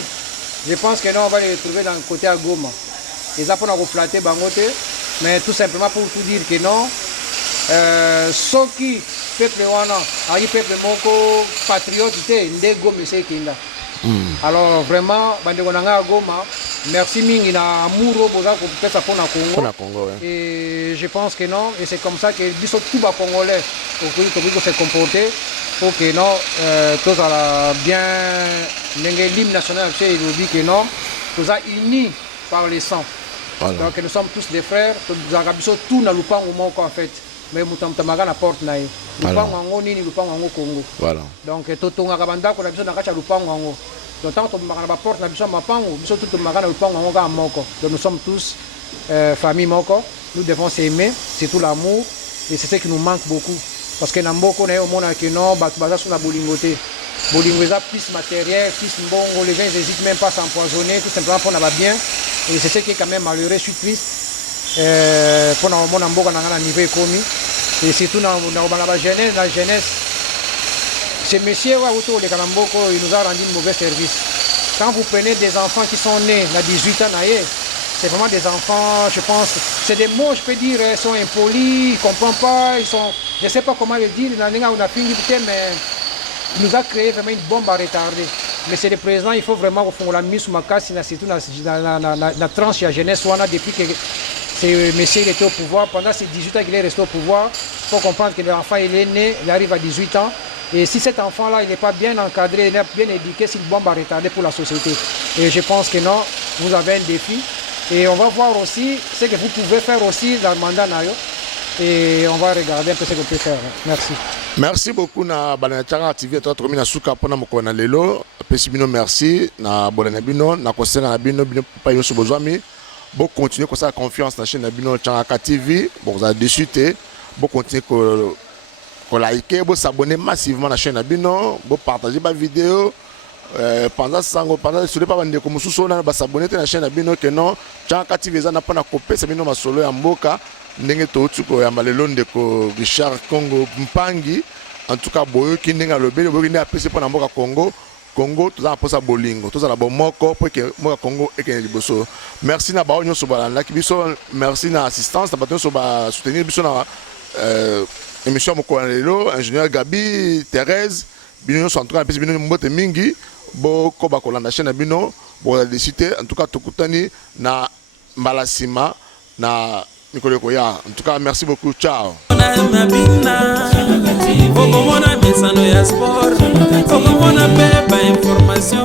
je pense que non, on va les retrouver dans le côté à Goma. Et ça pour nous flatter bangote, mais tout simplement pour tout dire que non, ceux qui peuple wana, ayi peuple moko patriote nde Goma c'est kinda. Alors vraiment, bandeko nanga Goma, merci mingi na amour boza ko pesa pour na Congo. Ouais. Et je pense que non, et c'est comme ça que biso tout ba congolais pour se comporter. Pour que non, tous à bien, l'hymne national, il nous dit que non, tous unis par les sangs. Voilà. Donc nous sommes tous des frères, nous avons tout dans le pan au monde en fait. Mais nous sommes tous la porte naïe. Le pan en ni le pan en Congo. Voilà. Donc tout on a gabanda qu'on a besoin d'arracher le pan en haut. Donc tant qu'on a la porte, on a besoin de ma pan, nous sommes tous le pan en moko. Donc nous sommes tous famille moko. Nous devons s'aimer, c'est tout l'amour et c'est ce qui nous manque beaucoup. Parce que dans beaucoup de monde qui non basé sur la bolingoté. Bolingo ça plus matériel, plus mbongo, les gens n'hésitent même pas à s'empoisonner, tout simplement pour n'avoir bien. Et c'est ce qui est quand même malheureux, je suis triste. Pour le monde en beaucoup dans un niveau commis. Et surtout dans la jeunesse, ce monsieur il nous a rendu un mauvais service. Quand vous prenez des enfants qui sont nés à 18 ans, c'est vraiment des enfants, je pense, c'est des mots, je peux dire, ils sont impolis, ils ne comprennent pas, ils sont, je ne sais pas comment le dire, mais il nous a créé vraiment une bombe à retarder. Mais c'est le président, il faut vraiment qu'on la mise sous ma casse, surtout dans la tranche de la jeunesse, depuis que ce monsieur était au pouvoir, pendant ces 18 ans qu'il est resté au pouvoir, il faut comprendre que l'enfant il est né, il arrive à 18 ans, et si cet enfant-là il n'est pas bien encadré, il n'est pas bien éduqué, c'est une bombe à retarder pour la société. Et je pense que non, vous avez un défi. Et on va voir aussi ce que vous pouvez faire aussi dans le mandat Nayo. Et on va regarder un peu ce qu'on peut faire. Merci. Merci beaucoup na Balanachara TV to tromi na suka pona mokona lelo. Pesibino merci na Bolanabino na kosenga na bino bino pa yoso bozwami. Bon continuer comme ça confiance na chaîne na bino Charaka TV. Bon vous avez discuté. Bon continuer ko liker, bon s'abonner massivement na chaîne na bino, bon partager ma vidéo. Pendant ce pas bande comme sous na ba s'abonner na chaîne na bino que non Charaka TV za na pas na copier ça bino masolo ya mboka ndenge to tuko ya malelo ndeko Richard Congo Mpangi en tout cas boyo ki ndenge lobele boyo ndenge apesi pour na mboka Congo tout ça posa bolingo tout ça la bomoko pour que mboka Congo et que liboso merci na ba onyo so balanda ki biso merci na assistance na bato so ba soutenir biso na émission moko lelo ingénieur Gabi Thérèse bino so en tout cas apesi bino mbote mingi bo ko ba kolanda chaîne bino bo la décider en tout cas tokutani na Mbalasima na en tout cas merci beaucoup, ciao. Information